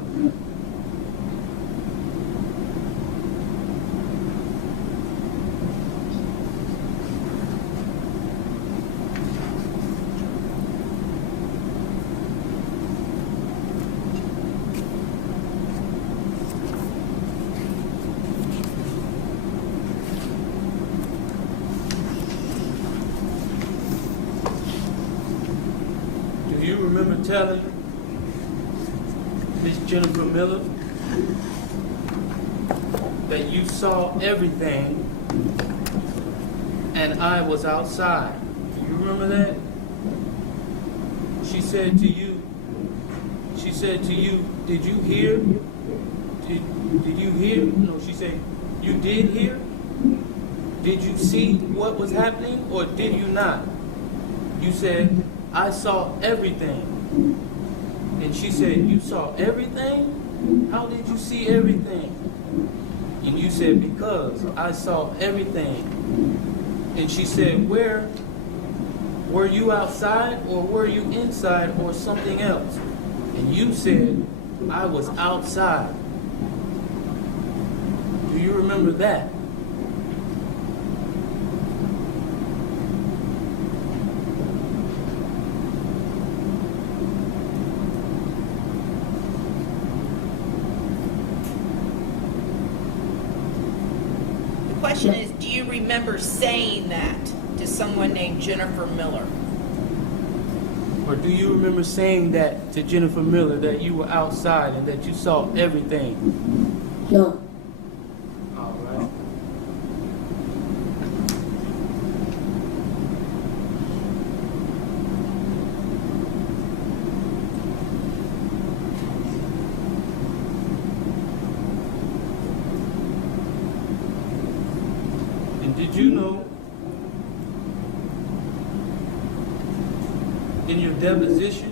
Do you remember telling Miss Jennifer Miller that you saw everything and I was outside? Do you remember that? She said to you, did you hear? Did you hear? No, she said, you did hear? Did you see what was happening or did you not? You said, I saw everything. And she said, you saw everything? How did you see everything? And you said, because I saw everything. And she said, where? Were you outside or were you inside or something else? And you said, I was outside. Do you remember that? The question is, do you remember saying that to someone named Jennifer Miller? Or do you remember saying that to Jennifer Miller, that you were outside and that you saw everything? No. All right. And did you know in your deposition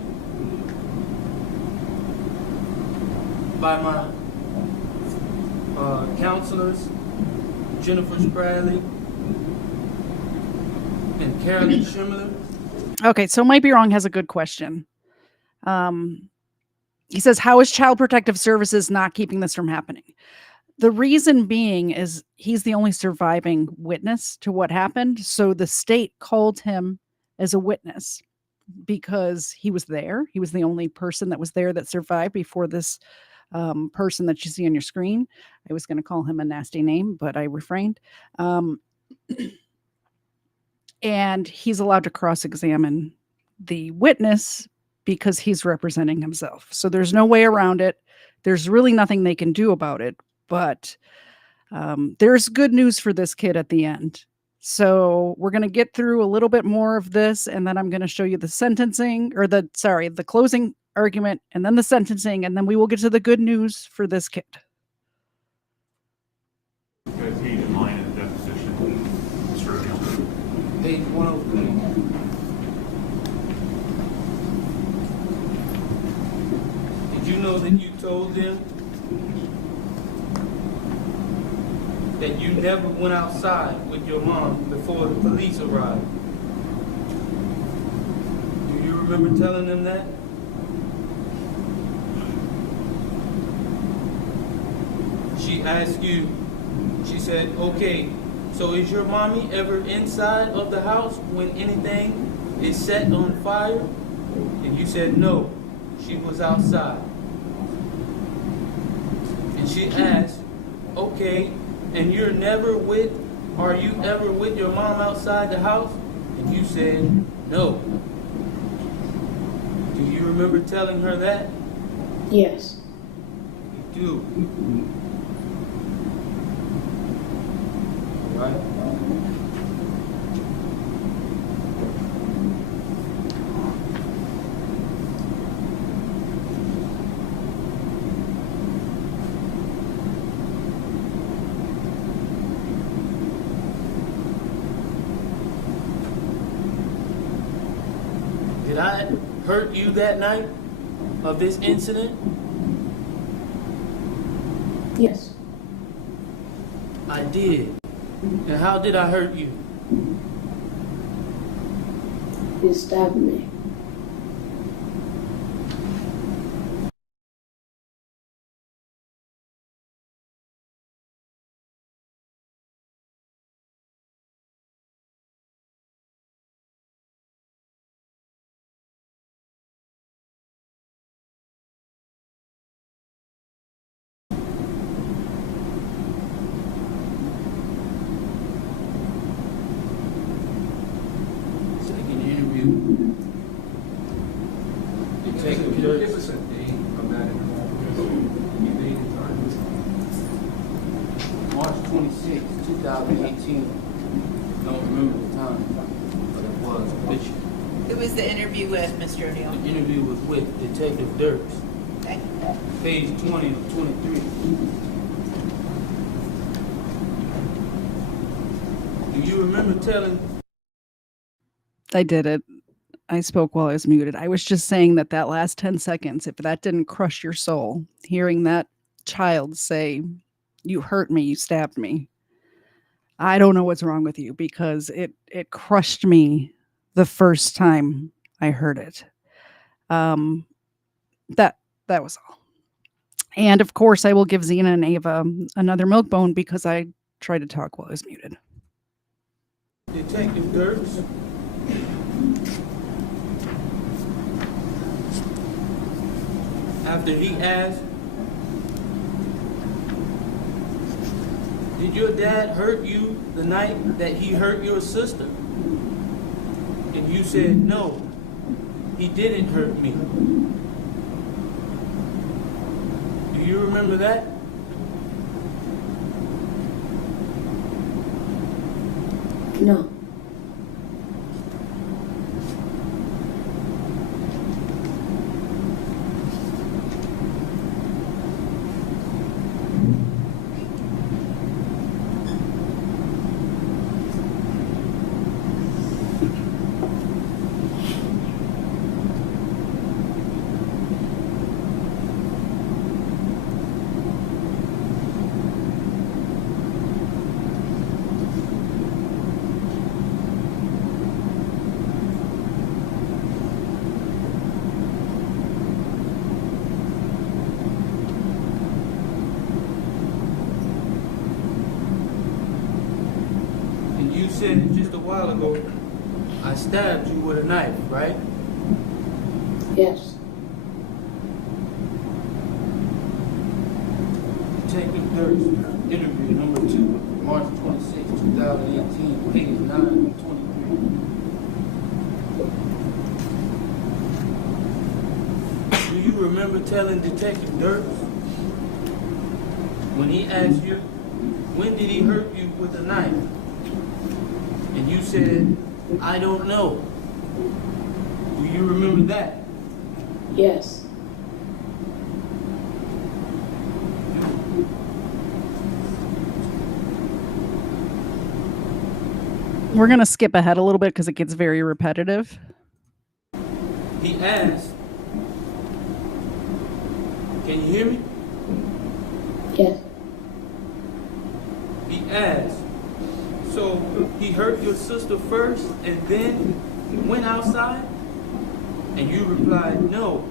by my counselors, Jennifer Spradley and Carolyn Schimler? Okay, so Might Be Wrong has a good question. He says, how is Child Protective Services not keeping this from happening? The reason being is he's the only surviving witness to what happened. So the state called him as a witness because he was there. He was the only person that was there that survived before this person that you see on your screen. I was going to call him a nasty name, but I refrained. And he's allowed to cross-examine the witness because he's representing himself. So there's no way around it. There's really nothing they can do about it. But there's good news for this kid at the end. So we're going to get through a little bit more of this, and then I'm going to show you the sentencing, or the closing argument, and then the sentencing, and then we will get to the good news for this kid. Page in line in the deposition, Mr. O'Neal. Page 103. Did you know that you told them that you never went outside with your mom before the police arrived? Do you remember telling them that? She asked you, she said, okay, so is your mommy ever inside of the house when anything is set on fire? And you said, no, she was outside. And she asked, okay, and are you ever with your mom outside the house? And you said, no. Do you remember telling her that? Yes. You do. All right. Did I hurt you that night of this incident? Yes. I did. And how did I hurt you? You stabbed me. Second interview. Detective Can you give Dirks. us a date of that interview? Because you made it time. March 26, 2018. Don't remember the time, but it was official. Who was the interview with, Mr. O'Neal? The interview was with Detective Dirks, Okay. page 20 of 23. Do you remember telling? I did it. I spoke while I was muted. I was just saying that that last 10 seconds, if that didn't crush your soul, hearing that child say, "You hurt me, you stabbed me." I don't know what's wrong with you, because it crushed me the first time I heard it. Um, that that was all. And of course, I will give Xena and Ava another milk bone because I tried to talk while I was muted. Detective Dirks? After he asked, did your dad hurt you the night that he hurt your sister? And you said, no, he didn't hurt me. Do you remember that? No. And you said just a while ago, I stabbed you with a knife, right? Yes. Detective Dirks, interview number 2, March 26, 2018, page 9 of 23. Do you remember telling Detective Dirks when he asked you, when did he hurt you with a knife? And you said, I don't know. Do you remember that? Yes. We're going to skip ahead a little bit because it gets very repetitive. He asked, can you hear me? Yes. He asked, so he hurt your sister first and then went outside? And you replied, no.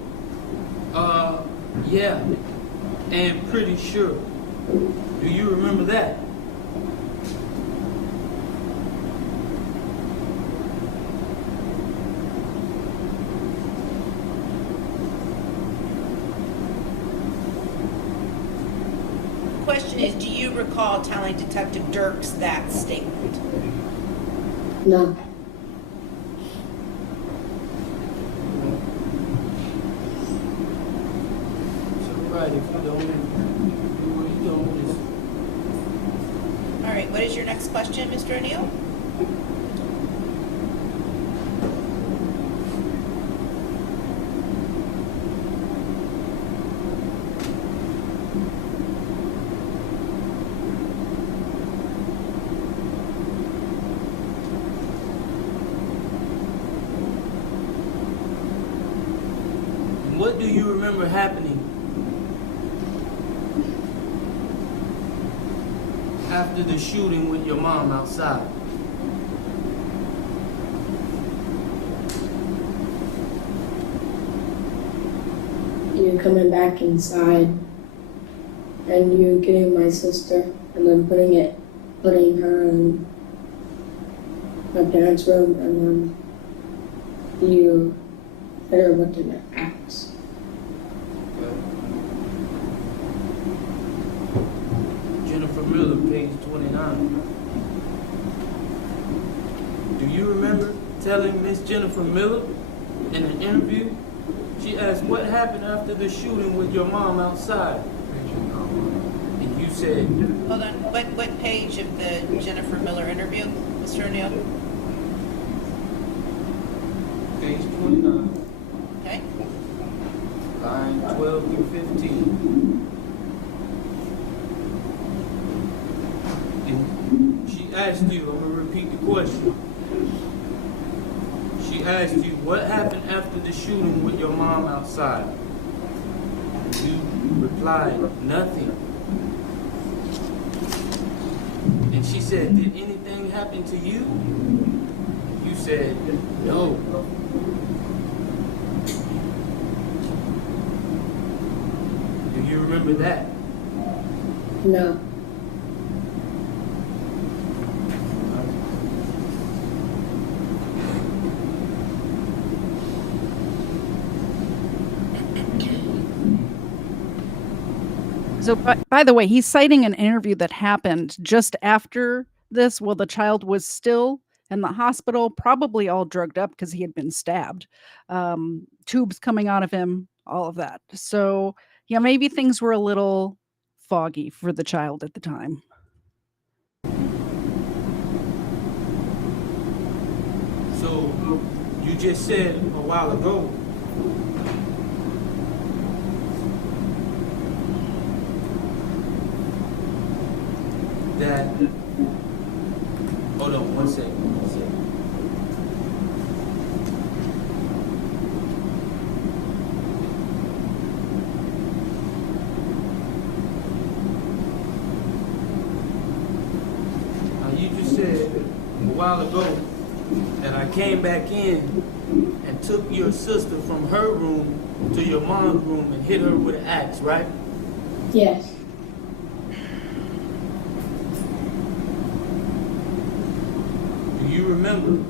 Yeah, and pretty sure. Do you remember that? Question is, do you recall telling Detective Dirks that statement? No. It's all right if you don't. You don't. All right, what is your next question, Mr. O'Neal? What do you remember happening after the shooting with your mom outside? You coming back inside and you getting my sister and then putting her in my parents' room and then you hit her with an axe. Jennifer Miller, page 29. Do you remember telling Miss Jennifer Miller in an interview? She asked, what happened after the shooting with your mom outside? And you said... Hold on, what page of the Jennifer Miller interview, Mr. O'Neal? Page 29, Okay. line 12 through 15. And she asked you, I'm going to repeat the question. She asked you, what happened after the shooting with your mom outside? You replied, nothing. And she said, did anything happen to you? You said, no. Do you remember that? No. So, by the way, he's citing an interview that happened just after this while the child was still in the hospital, probably all drugged up because he had been stabbed, tubes coming out of him, all of that. So, yeah, maybe things were a little foggy for the child at the time. So you just said a while ago that, hold on one second. Now you just said a while ago that I came back in and took your sister from her room to your mom's room and hit her with an axe, right? Yes. Do you remember?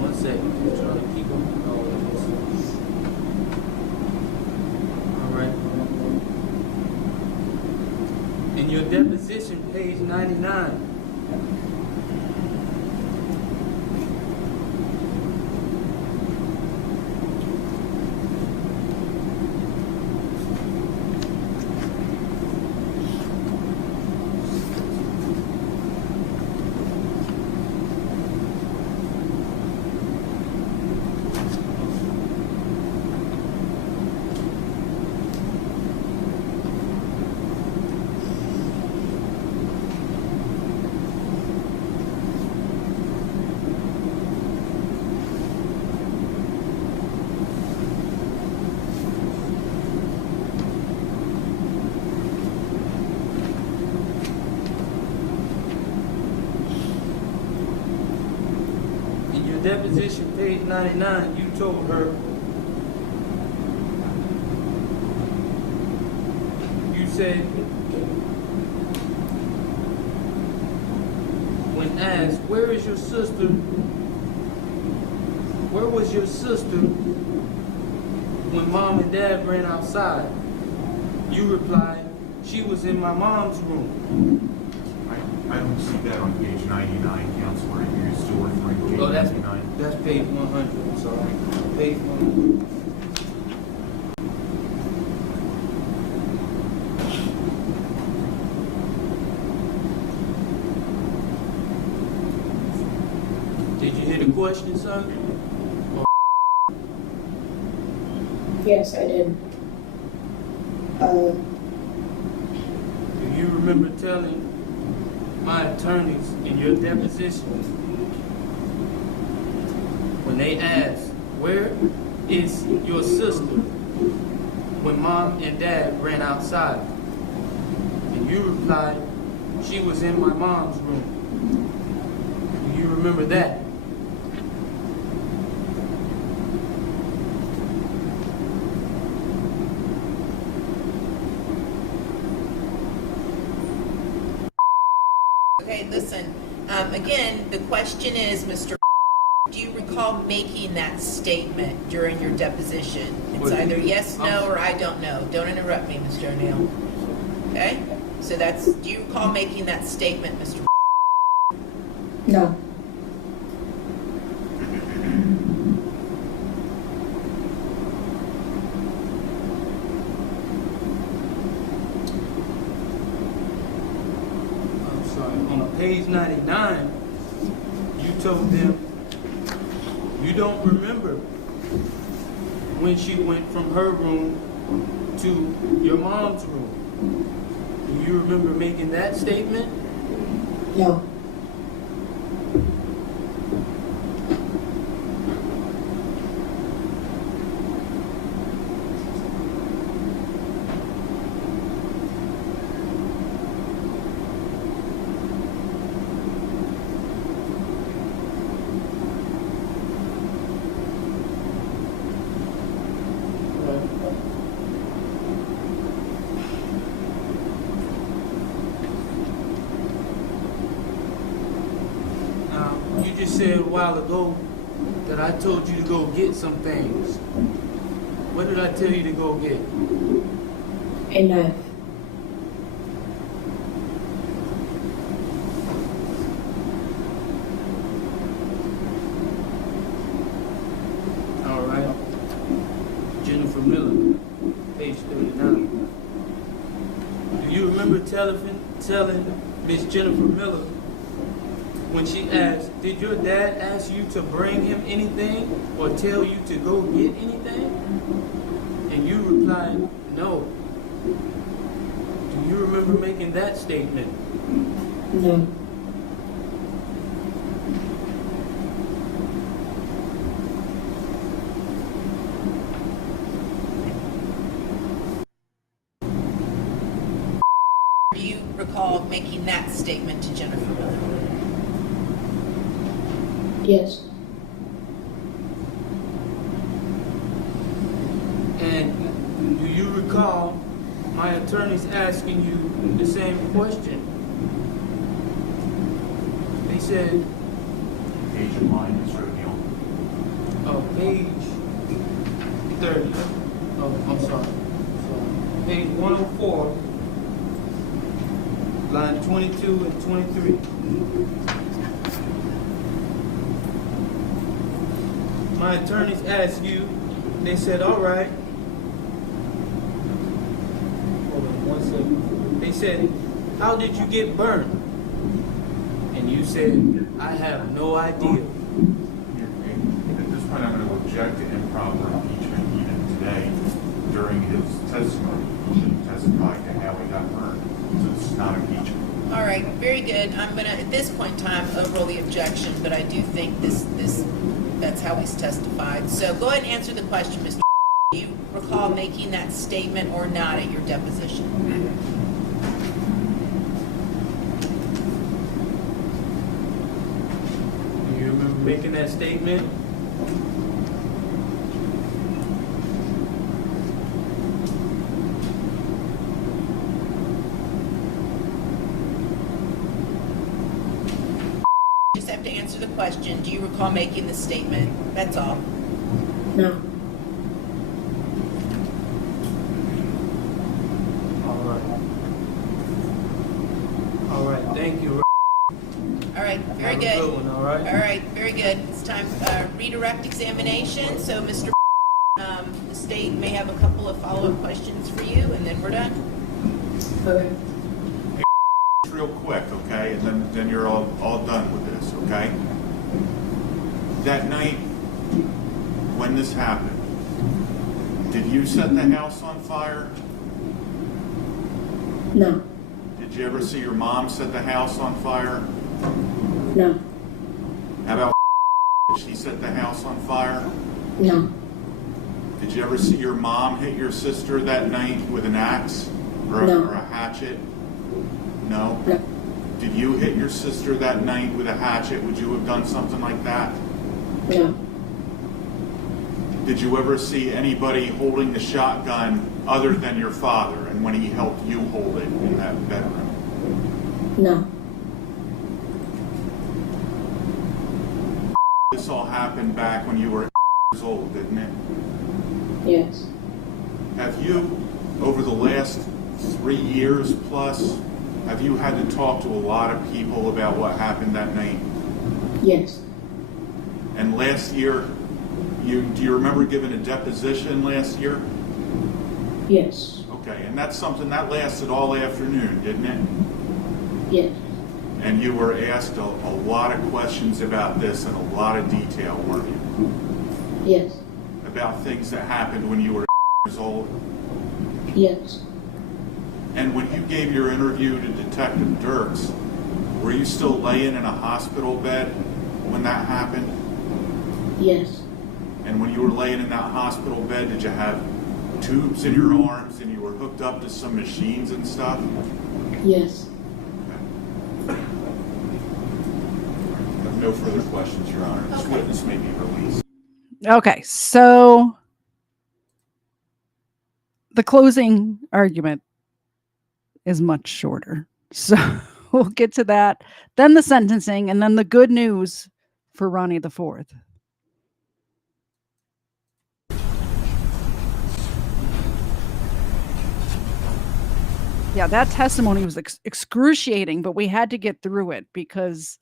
One second, just trying to keep up with all of this. All right. In your deposition, page 99. Deposition, page 99, you told her, you said, when asked, where is your sister? Where was your sister when mom and dad ran outside? You replied, she was in my mom's room. I don't see that on page 99, Counselor. You're still referring to page 99. That's page 100, I'm sorry. Page 100. Did you hear the question, son? Yes, I did. Uh, Do you remember telling my attorneys in your deposition when they asked, where is your sister, when mom and dad ran outside? And you replied, she was in my mom's room. Do you remember that? Okay, listen, again, the question is, Mr. Do you recall making that statement during your deposition? It's either yes, no, or I don't know. Don't interrupt me, Mr. O'Neal. Okay? So that's, do you recall making that statement, Mr. no. I'm sorry, on page 99, you told them you don't remember when she went from her room to your mom's room. Do you remember making that statement? No. Now, you just said a while ago that I told you to go get some things. What did I tell you to go get? A knife. All right. Jennifer Miller, page 39. Do you remember telling Miss Jennifer Miller when she asked, did your dad ask you to bring him anything or tell you to go get anything? And you replied, no. Do you remember making that statement? No. Do you recall making that statement to Jennifer Miller? Yes. And do you recall my attorneys asking you the same question? They said, Page of mine is O'Neal. page 30. Oh, I'm sorry. Page 104, line 22 and 23. My attorneys asked you, they said, all right. Hold on 1 second. They said, how did you get burned? And you said, I have no idea. At this point, I'm going to object to improper impeachment even today during his testimony. He testified to how he got burned. So this is not impeachment. All right, very good. I'm gonna, at this point in time, overrule the objection, but I do think that's how he's testified. So go ahead and answer the question, Mr. Do you recall making that statement or not at your deposition? Do you remember making that statement? Just have to answer the question. Do you recall making the statement? That's all. No. All right, thank you. All right, very Have a good. good one, all right? All right, very good. It's time for redirect examination. So, Mr. The state may have a couple of follow-up questions for you, and then we're done. Okay. Real quick, okay, and then you're all done with this, okay? That night when this happened, did you set the house on fire? No. Did you ever see your mom set the house on fire? No. How about she set the house on fire? No. Did you ever see your mom hit your sister that night with an axe or a hatchet? No? No. Did you hit your sister that night with a hatchet? Would you have done something like that? No. Did you ever see anybody holding the shotgun other than your father and when he helped you hold it in that bedroom? No. This all happened back when you were years old, didn't it? Yes. Have you, over the last 3 years plus, have you had to talk to a lot of people about what happened that night? Yes. And last year, do you remember giving a deposition last year? Yes. Okay, and that's something that lasted all afternoon, didn't it? Yes. And you were asked a lot of questions about this in a lot of detail, weren't you? Yes. About things that happened when you were years old? Yes. And when you gave your interview to Detective Dirks, were you still laying in a hospital bed when that happened? Yes. And when you were laying in that hospital bed, did you have tubes in your arms and you were hooked up to some machines and stuff? Yes. I have no further questions, Your Honor. This witness may be released. Okay, so the closing argument is much shorter. So we'll get to that. Then the sentencing, and then the good news for Ronnie IV. Yeah, that testimony was excruciating, but we had to get through it because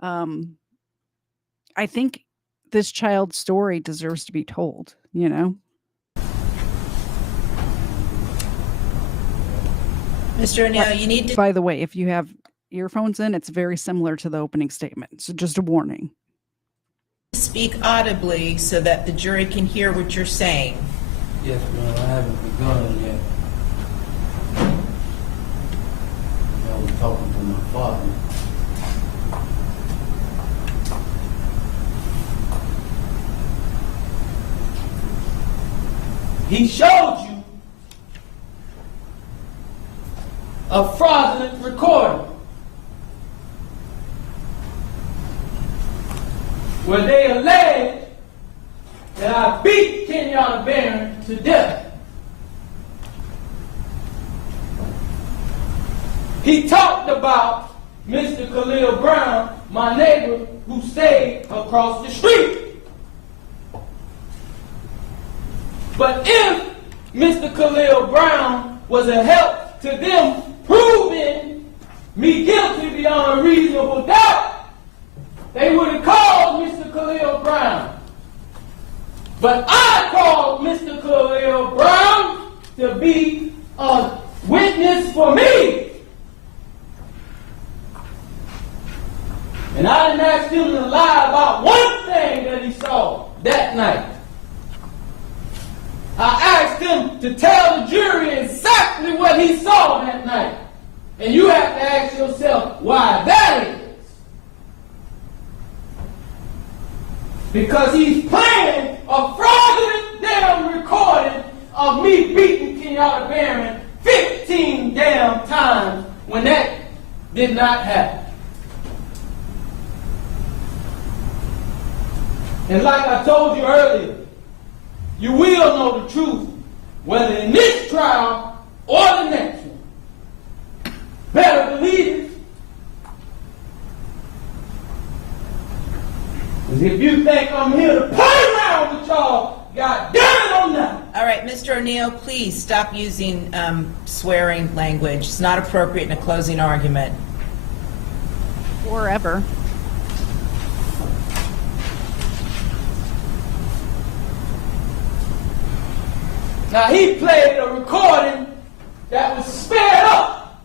I think this child's story deserves to be told, you know? Mr. O'Neal, you need to By the way, if you have earphones in, it's very similar to the opening statement. So just a warning. speak audibly so that the jury can hear what you're saying. Yes, ma'am, I haven't begun yet. I was talking to my father. He showed you a fraudulent recording where they allege that I beat Kenyatta Barron to death. He talked about Mr. Khalil Brown, my neighbor who stayed across the street. But if Mr. Khalil Brown was a help to them proving me guilty beyond a reasonable doubt, they would have called Mr. Khalil Brown. But I called Mr. Khalil Brown to be a witness for me. And I didn't ask him to lie about one thing that he saw that night. I asked him to tell the jury exactly what he saw that night. And you have to ask yourself why that is. Because he's playing a fraudulent damn recording of me beating Kenyatta Barron 15 damn times when that did not happen. And like I told you earlier, you will know the truth, whether in this trial or the next one. Better believe it. Because if you think I'm here to play around with y'all, God damn it, I'm not. All right, Mr. O'Neal, please stop using swearing language. It's not appropriate in a closing argument. Or ever. Now he played a recording that was sped up.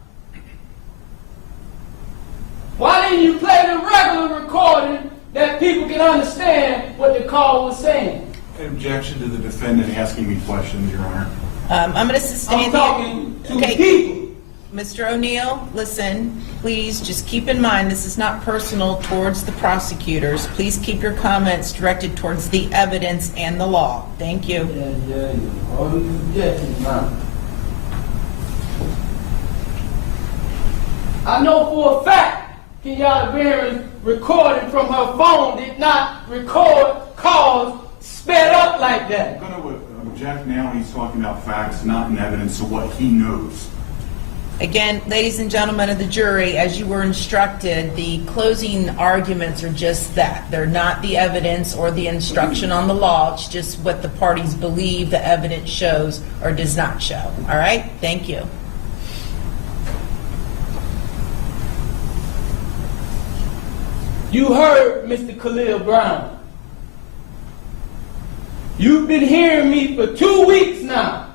Why didn't you play the regular recording that people can understand what the call was saying? Objection to the defendant asking me questions, Your Honor. I'm going to sustain I'm talking to people. Mr. O'Neal, listen, please just keep in mind, this is not personal towards the prosecutors. Please keep your comments directed towards the evidence and the law. Thank you. Yeah. All these objections now. I know for a fact Kenyatta Barron's recording from her phone did not record calls sped up like that. I'm going to object now. He's talking about facts, not in evidence of what he knows. Again, ladies and gentlemen of the jury, as you were instructed, the closing arguments are just that. They're not the evidence or the instruction on the law. It's just what the parties believe the evidence shows or does not show. All right? Thank you. You heard Mr. Khalil Brown. You've been hearing me for 2 weeks now,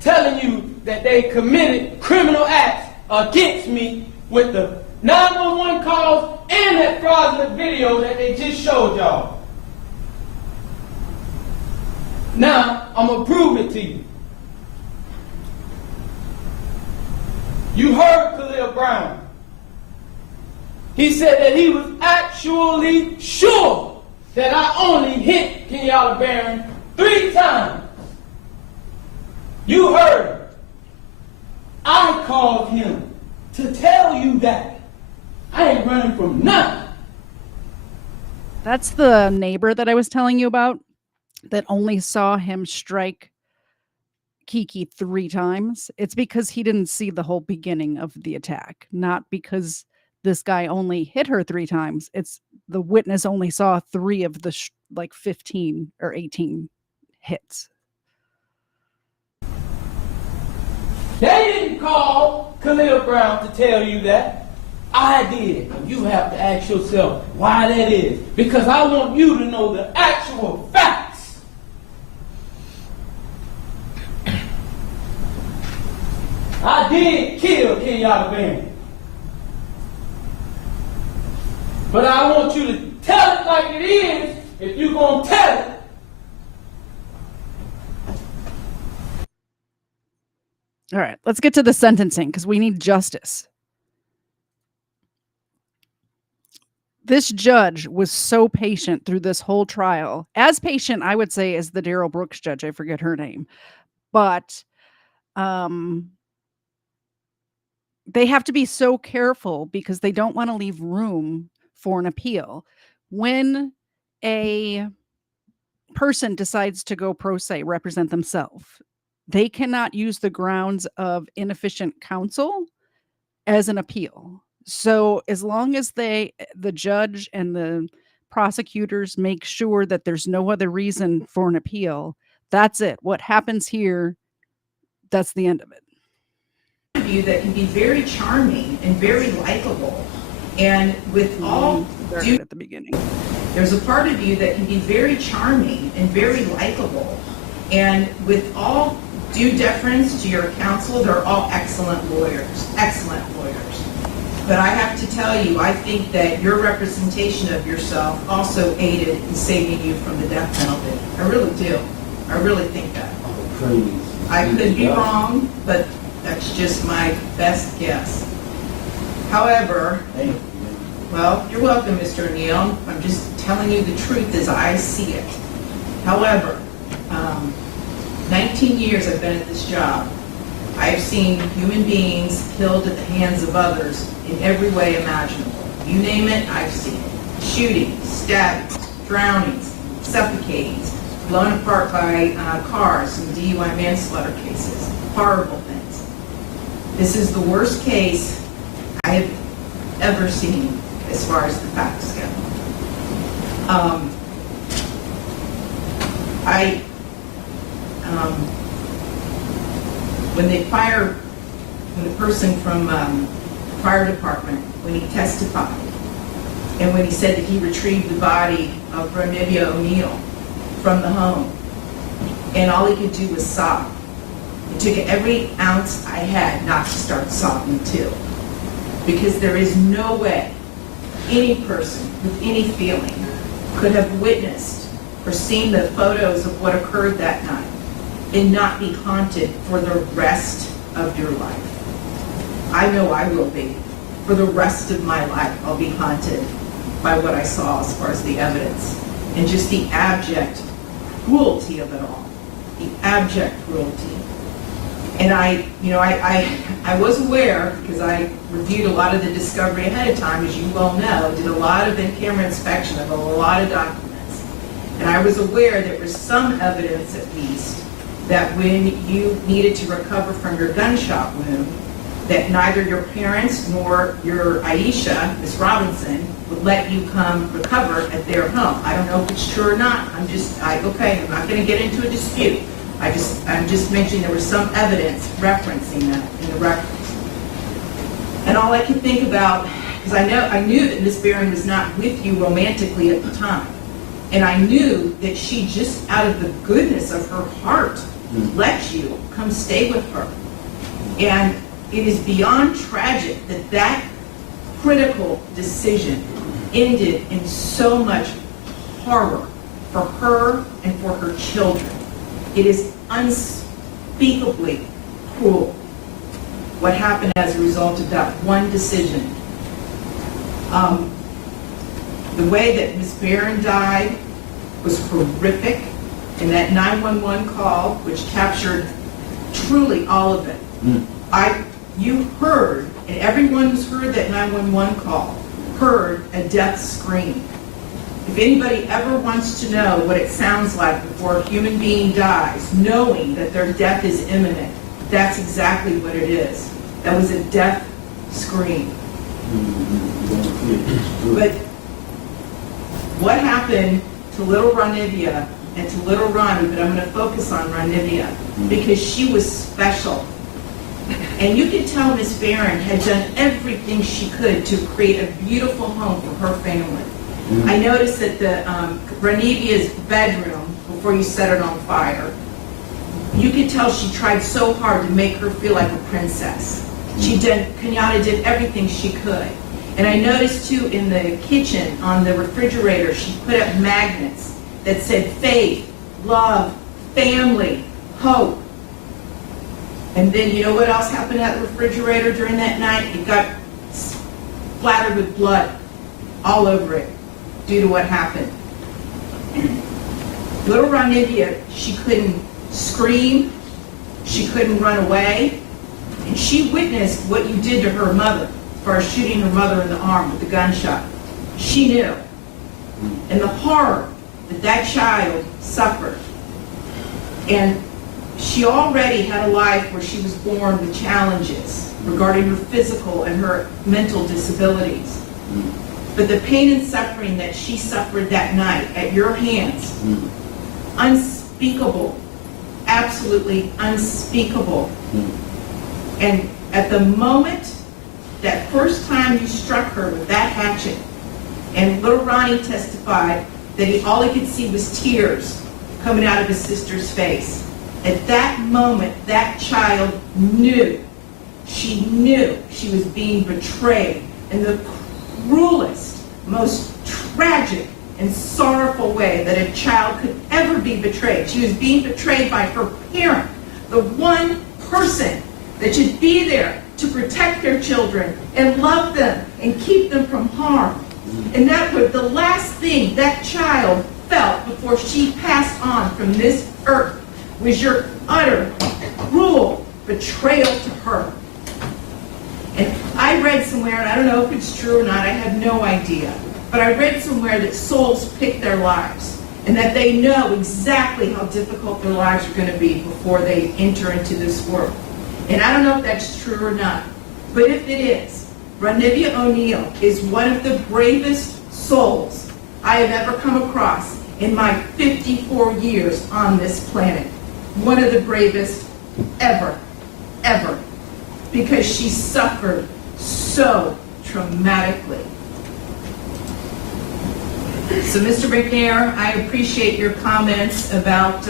telling you that they committed criminal acts against me with the 911 calls and that fraudulent video that they just showed y'all. Now, I'm gonna prove it to you. You heard Khalil Brown. He said that he was actually sure that I only hit Kenyatta Barron 3 times. You heard. I called him to tell you that. I ain't running from nothing. That's the neighbor that I was telling you about that only saw him strike Kiki 3 times. It's because he didn't see the whole beginning of the attack, not because this guy only hit her 3 times. It's the witness only saw 3 of the 15 or 18 hits. They didn't call Khalil Brown to tell you that. I did. And you have to ask yourself why that is. Because I want you to know the actual facts. I did kill Kenyatta Barron. But I want you to tell it like it is if you're going to tell it. All right, let's get to the sentencing because we need justice. This judge was so patient through this whole trial. As patient, I would say, as the Darrell Brooks judge. I forget her name. But they have to be so careful because they don't want to leave room for an appeal. When a person decides to go pro se, represent themselves, they cannot use the grounds of inefficient counsel as an appeal. So as long as the judge and the prosecutors make sure that there's no other reason for an appeal, that's it. What happens here, that's the end of it. You that can be very charming and very likable, and with all due at the beginning, there's a part of you that can be very charming and very likable, and with all due deference to your counsel, they're all excellent lawyers. But I have to tell you, I think that your representation of yourself also aided in saving you from the death penalty. I really do. I really think that. I could be wrong, but that's just my best guess. However, well, you're welcome, Mr. O'Neal. I'm just telling you the truth as I see it. However, 19 years I've been at this job. I've seen human beings killed at the hands of others in every way imaginable. You name it, I've seen it. Shootings, stabbings, drownings, suffocatings, blown apart by cars in DUI manslaughter cases. Horrible things. This is the worst case I have ever seen as far as the facts go. When the person from the fire department, when he testified, and when he said that he retrieved the body of Ronnie O'Neal from the home, and all he could do was sob. It took every ounce I had not to start sobbing too. Because there is no way any person with any feeling could have witnessed or seen the photos of what occurred that night and not be haunted for the rest of your life. I know I will be. For the rest of my life, I'll be haunted by what I saw as far as the evidence and just the abject cruelty of it all. The abject cruelty. And I was aware, because I reviewed a lot of the discovery ahead of time, as you well know, did a lot of in-camera inspection of a lot of documents. And I was aware there was some evidence, at least, that when you needed to recover from your gunshot wound, that neither your parents nor your Aisha, Miss Robinson, would let you come recover at their home. I don't know if it's true or not. I'm not going to get into a dispute. I'm just mentioning there was some evidence referencing that in the records. And all I could think about, because I knew that Miss Barron was not with you romantically at the time. And I knew that she just out of the goodness of her heart let you come stay with her. And it is beyond tragic that that critical decision ended in so much horror for her and for her children. It is unspeakably cruel what happened as a result of that one decision. The way that Ms. Barron died was horrific, and that 911 call, which captured truly all of it. You heard, and everyone who's heard that 911 call, heard a death scream. If anybody ever wants to know what it sounds like before a human being dies, knowing that their death is imminent, that's exactly what it is. That was a death scream. But what happened to little Ronivia and to little Ronnie, but I'm going to focus on Ronivia, because she was special. And you could tell Miss Barron had done everything she could to create a beautiful home for her family. I noticed that the Ronivia's bedroom, before you set it on fire, you could tell she tried so hard to make her feel like a princess. Kenyatta did everything she could. And I noticed too in the kitchen, on the refrigerator, she put up magnets that said faith, love, family, hope. And then you know what else happened at the refrigerator during that night? It got splattered with blood all over it due to what happened. Little Ronivia, she couldn't scream, she couldn't run away, and she witnessed what you did to her mother as far as shooting her mother in the arm with the gunshot. She knew. And the horror that that child suffered. And she already had a life where she was born with challenges regarding her physical and her mental disabilities. But the pain and suffering that she suffered that night at your hands, unspeakable, absolutely unspeakable. And at the moment, that first time you struck her with that hatchet, and little Ronnie testified that all he could see was tears coming out of his sister's face. At that moment, that child knew she was being betrayed in the cruelest, most tragic and sorrowful way that a child could ever be betrayed. She was being betrayed by her parent, the one person that should be there to protect their children and love them and keep them from harm. And that was the last thing that child felt before she passed on from this earth, was your utter, cruel betrayal to her. And I read somewhere, and I don't know if it's true or not, I have no idea, but I read somewhere that souls pick their lives, and that they know exactly how difficult their lives are going to be before they enter into this world. And I don't know if that's true or not, but if it is, Ronnie O'Neal is one of the bravest souls I have ever come across in my 54 years on this planet. One of the bravest ever, ever, because she suffered so traumatically. So, Mr. McNair, I appreciate your comments about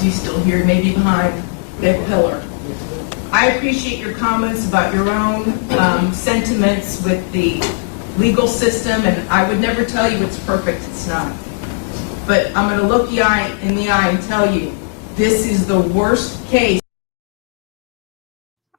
he's still here, maybe behind that pillar. I appreciate your comments about your own sentiments with the legal system, and I would never tell you it's perfect, it's not. But I'm going to look you in the eye and tell you, this is the worst case.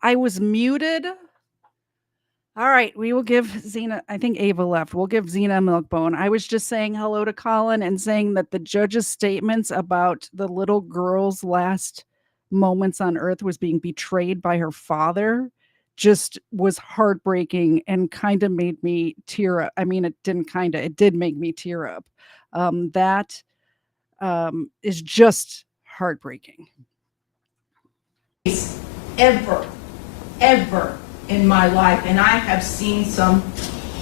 I was muted. All right, we will give Zena, I think Ava left. We'll give Zena a milkbone. I was just saying hello to Colin and saying that the judge's statements about the little girl's last moments on earth was being betrayed by her father just was heartbreaking and kind of made me tear up. I mean, it did make me tear up. That is just heartbreaking. Ever in my life, and I have seen some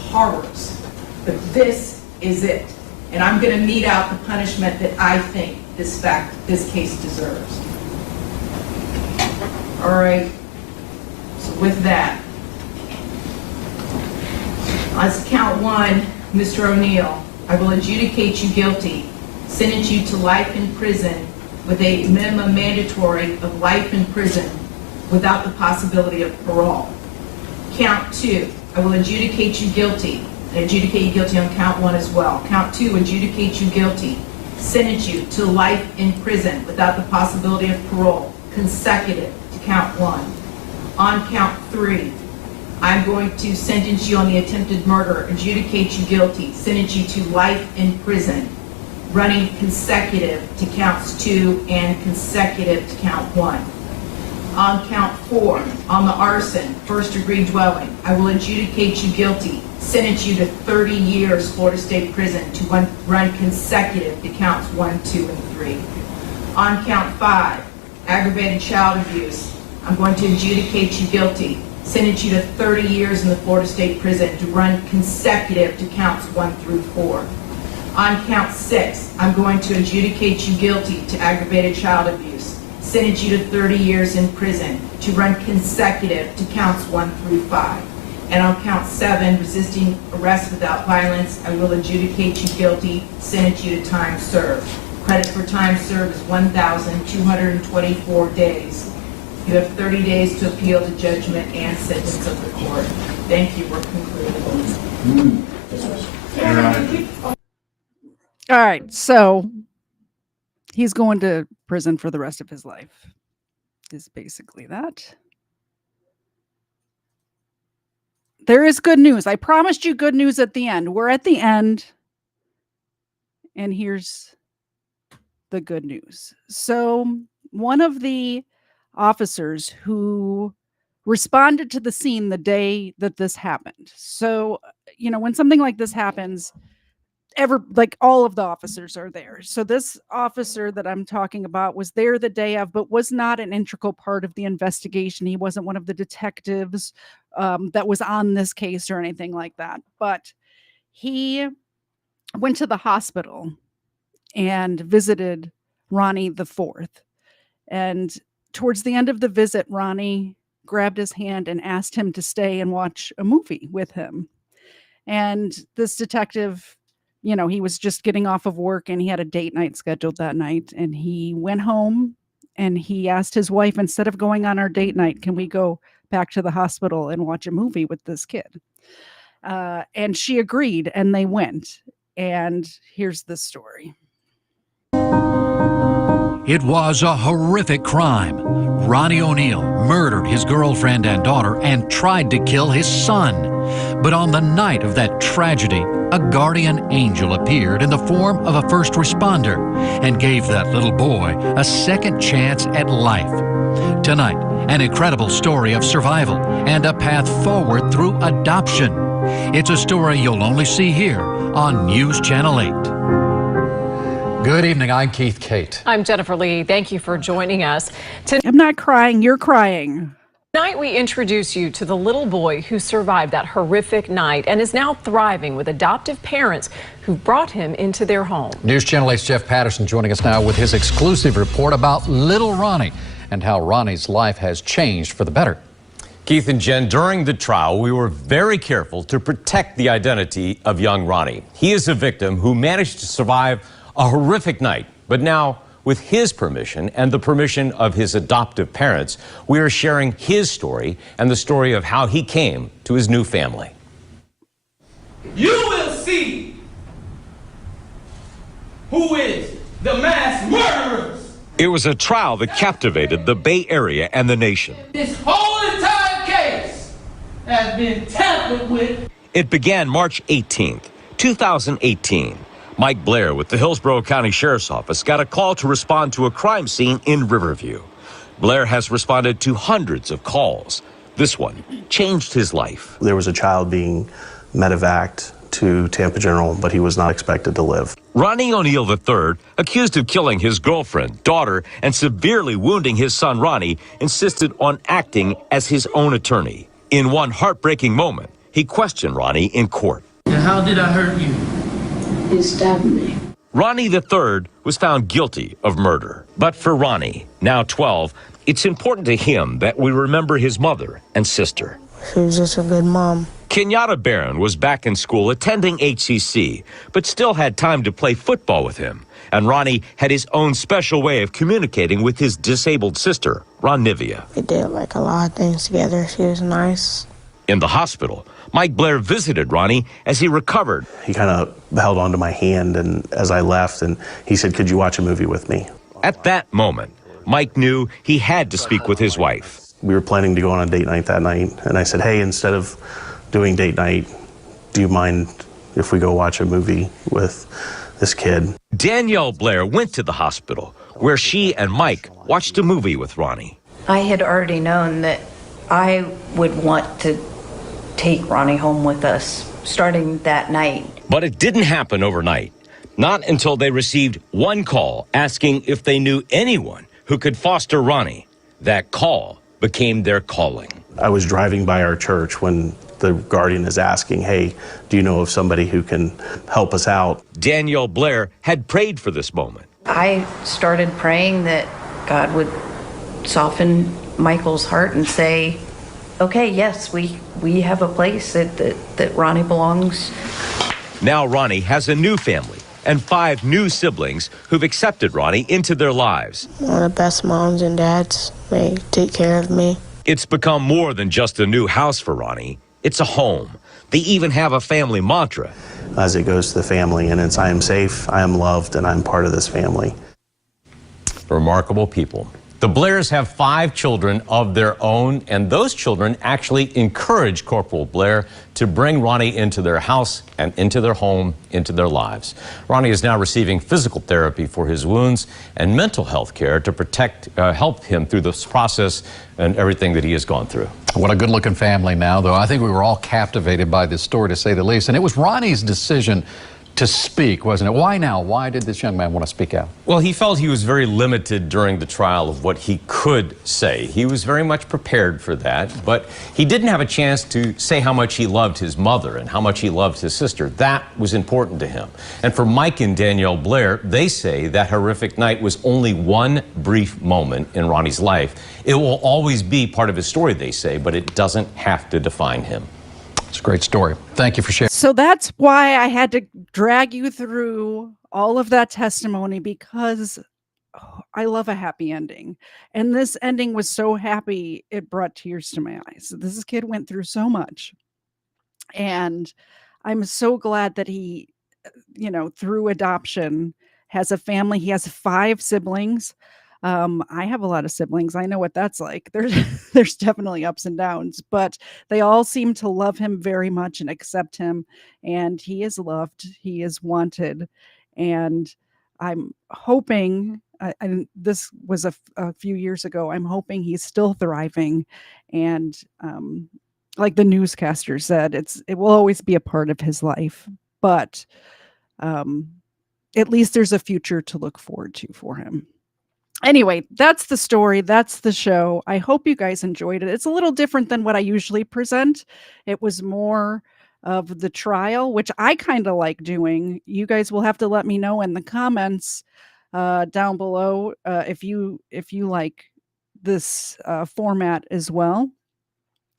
horrors, but this is it. And I'm going to mete out the punishment that I think this case deserves. All right, so with that, as count one, Mr. O'Neal, I will adjudicate you guilty, sentence you to life in prison with a minimum mandatory of life in prison without the possibility of parole. Count two, I will adjudicate you guilty, and adjudicate you guilty on count one as well. Count two, adjudicate you guilty, sentence you to life in prison without the possibility of parole, consecutive to count one. On count three, I'm going to sentence you on the attempted murder, adjudicate you guilty, sentence you to life in prison, running consecutive to counts 2 and consecutive to count 1. On count 4, on the arson, first-degree dwelling, I will adjudicate you guilty, sentence you to 30 years Florida State Prison to run consecutive to counts 1, 2, and 3. On count 5, aggravated child abuse, I'm going to adjudicate you guilty, sentence you to 30 years in the Florida State Prison to run consecutive to counts 1 through 4. On count 6, I'm going to adjudicate you guilty to aggravated child abuse, sentence you to 30 years in prison to run consecutive to counts 1 through 5. And on count 7, resisting arrest without violence, I will adjudicate you guilty, sentence you to time served. Credit for time served is 1,224 days. You have 30 days to appeal the judgment and sentence of the court. Thank you. We're concluded. All right, so he's going to prison for the rest of his life. Is basically that. There is good news. I promised you good news at the end. We're at the end, and here's the good news. So one of the officers who responded to the scene the day that this happened. So, you know, when something like this happens, all of the officers are there. So this officer that I'm talking about was there the day of, but was not an integral part of the investigation. He wasn't one of the detectives that was on this case or anything like that. But he went to the hospital and visited Ronnie IV. And towards the end of the visit, Ronnie grabbed his hand and asked him to stay and watch a movie with him. And this detective, you know, he was just getting off of work and he had a date night scheduled that night. And he went home and he asked his wife, instead of going on our date night, can we go back to the hospital and watch a movie with this kid? And she agreed, and they went. And here's the story. It was a horrific crime. Ronnie O'Neal murdered his girlfriend and daughter and tried to kill his son. But on the night of that tragedy, a guardian angel appeared in the form of a first responder and gave that little boy a second chance at life. Tonight, an incredible story of survival and a path forward through adoption. It's a story you'll only see here on News Channel 8. Good evening, I'm Keith Kate. I'm Jennifer Lee. Thank you for joining us. I'm not crying, you're crying. Tonight we introduce you to the little boy who survived that horrific night and is now thriving with adoptive parents who brought him into their home. News Channel 8's Jeff Patterson joining us now with his exclusive report about little Ronnie and how Ronnie's life has changed for the better. Keith and Jen, during the trial, we were very careful to protect the identity of young Ronnie. He is a victim who managed to survive a horrific night, but now with his permission and the permission of his adoptive parents, we are sharing his story and the story of how he came to his new family. You will see who is the mass murderers. It was a trial that captivated the Bay Area and the nation. This whole entire case has been tampered with. It began March 18th, 2018. Mike Blair with the Hillsborough County Sheriff's Office got a call to respond to a crime scene in Riverview. Blair has responded to hundreds of calls. This one changed his life. There was a child being medevaced to Tampa General, but he was not expected to live. Ronnie O'Neal III, accused of killing his girlfriend, daughter, and severely wounding his son Ronnie, insisted on acting as his own attorney. In one heartbreaking moment, he questioned Ronnie in court. And how did I hurt you? You stabbed me. Ronnie III was found guilty of murder. But for Ronnie, now 12, it's important to him that we remember his mother and sister. She was just a good mom. Kenyatta Barron was back in school attending HCC, but still had time to play football with him. And Ronnie had his own special way of communicating with his disabled sister, Ronivia. We did like a lot of things together. She was nice. In the hospital, Mike Blair visited Ronnie as he recovered. He kind of held onto my hand and as I left, and he said, "Could you watch a movie with me?" At that moment, Mike knew he had to speak with his wife. We were planning to go on a date night that night, and I said, "Hey, instead of doing date night, do you mind if we go watch a movie with this kid?" Danielle Blair went to the hospital, where she and Mike watched a movie with Ronnie. I had already known that I would want to take Ronnie home with us starting that night. But it didn't happen overnight. Not until they received one call asking if they knew anyone who could foster Ronnie. That call became their calling. I was driving by our church when the guardian is asking, "Hey, do you know of somebody who can help us out?" Danielle Blair had prayed for this moment. I started praying that God would soften Michael's heart and say, okay, yes, we have a place that Ronnie belongs. Now Ronnie has a new family and 5 new siblings who've accepted Ronnie into their lives. One of the best moms and dads. They take care of me. It's become more than just a new house for Ronnie. It's a home. They even have a family mantra. As it goes to the family, and it's, "I am safe, I am loved, and I'm part of this family." Remarkable people. The Blairs have 5 children of their own, and those children actually encourage Corporal Blair to bring Ronnie into their house and into their home, into their lives. Ronnie is now receiving physical therapy for his wounds and mental health care to help him through this process and everything that he has gone through. What a good-looking family now, though. I think we were all captivated by this story, to say the least. And it was Ronnie's decision to speak, wasn't it? Why now? Why did this young man want to speak out? Well, he felt he was very limited during the trial of what he could say. He was very much prepared for that, but he didn't have a chance to say how much he loved his mother and how much he loved his sister. That was important to him. And for Mike and Danielle Blair, they say that horrific night was only one brief moment in Ronnie's life. It will always be part of his story, they say, but it doesn't have to define him. It's a great story. Thank you for sharing. So that's why I had to drag you through all of that testimony, because I love a happy ending. And this ending was so happy, it brought tears to my eyes. This kid went through so much. And I'm so glad that he, through adoption, has a family. He has 5 siblings. I have a lot of siblings. I know what that's like. There's definitely ups and downs, but they all seem to love him very much and accept him. And he is loved. He is wanted. And I'm hoping, and this was a few years ago, I'm hoping he's still thriving. And like the newscaster said, it will always be a part of his life. But at least there's a future to look forward to for him. Anyway, that's the story. That's the show. I hope you guys enjoyed it. It's a little different than what I usually present. It was more of the trial, which I kind of like doing. You guys will have to let me know in the comments down below if you like this format as well.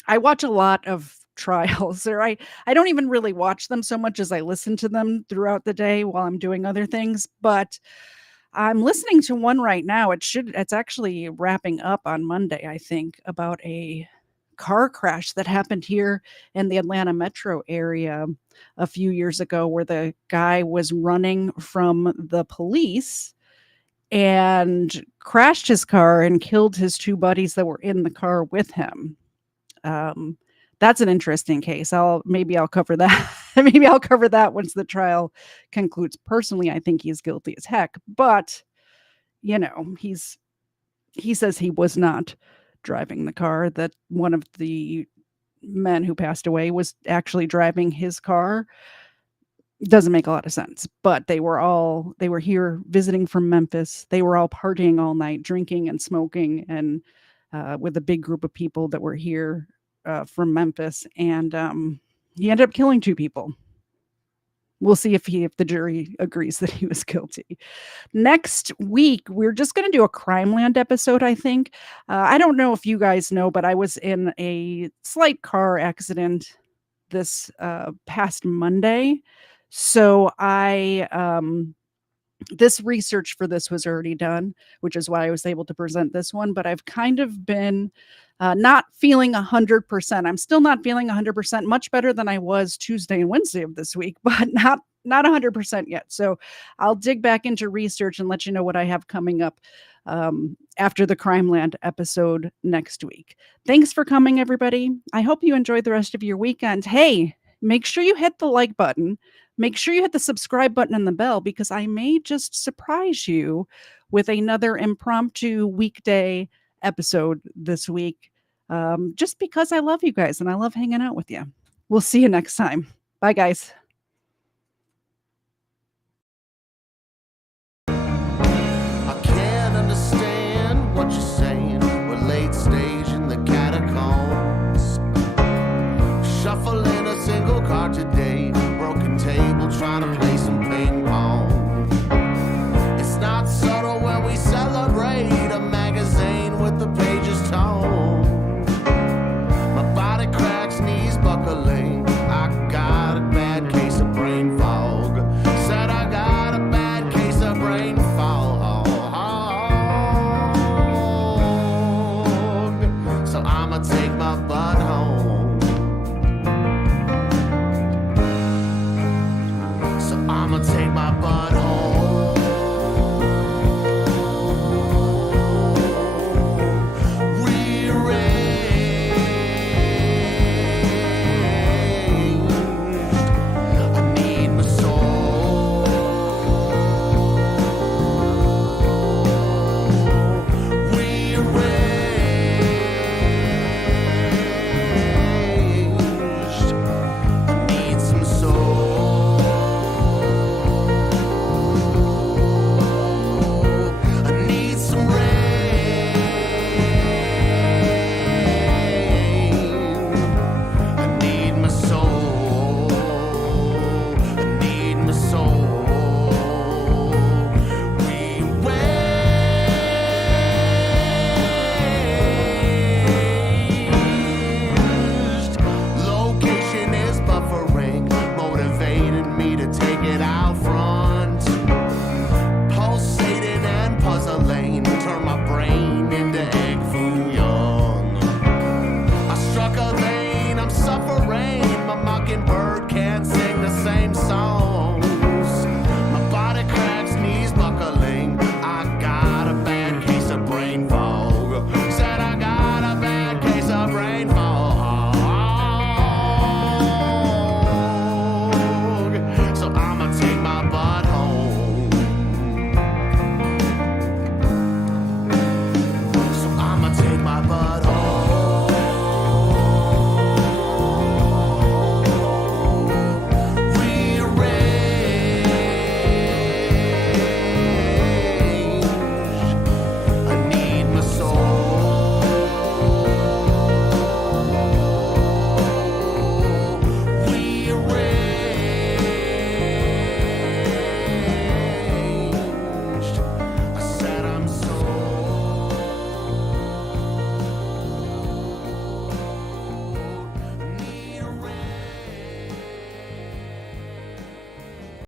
I watch a lot of trials, or I don't even really watch them so much as I listen to them throughout the day while I'm doing other things, but I'm listening to one right now. It's actually wrapping up on Monday, I think, about a car crash that happened here in the Atlanta metro area a few years ago where the guy was running from the police and crashed his car and killed his 2 buddies that were in the car with him. Um, that's an interesting case. Maybe I'll cover that. Maybe I'll cover that once the trial concludes. Personally, I think he's guilty as heck, but he says he was not driving the car, that one of the men who passed away was actually driving his car. Doesn't make a lot of sense, but they were here visiting from Memphis. They were all partying all night, drinking and smoking, and with a big group of people that were here from Memphis, and he ended up killing 2 people. We'll see if the jury agrees that he was guilty. Next week, we're just going to do a Crime Land episode, I think. I don't know if you guys know, but I was in a slight car accident this past Monday. So this research for this was already done, which is why I was able to present this one. But I've kind of been not feeling 100%. I'm still not feeling 100%, much better than I was Tuesday and Wednesday of this week, but not 100% yet. So I'll dig back into research and let you know what I have coming up after the Crime Land episode next week. Thanks for coming, everybody. I hope you enjoyed the rest of your weekend. Hey, make sure you hit the like button. Make sure you hit the subscribe button and the bell, because I may just surprise you with another impromptu weekday episode this week, just because I love you guys and I love hanging out with you. We'll see you next time. Bye, guys. I can't understand what you're saying. We're late stage in the catacombs. Shuffling a single card today. Broken table trying to play some ping pong. It's not subtle when we celebrate a magazine with the pages torn. My body cracks, knees buckling. I got a bad case of brain fog. Said I got a bad case of brain fog. So I'ma take my butt home.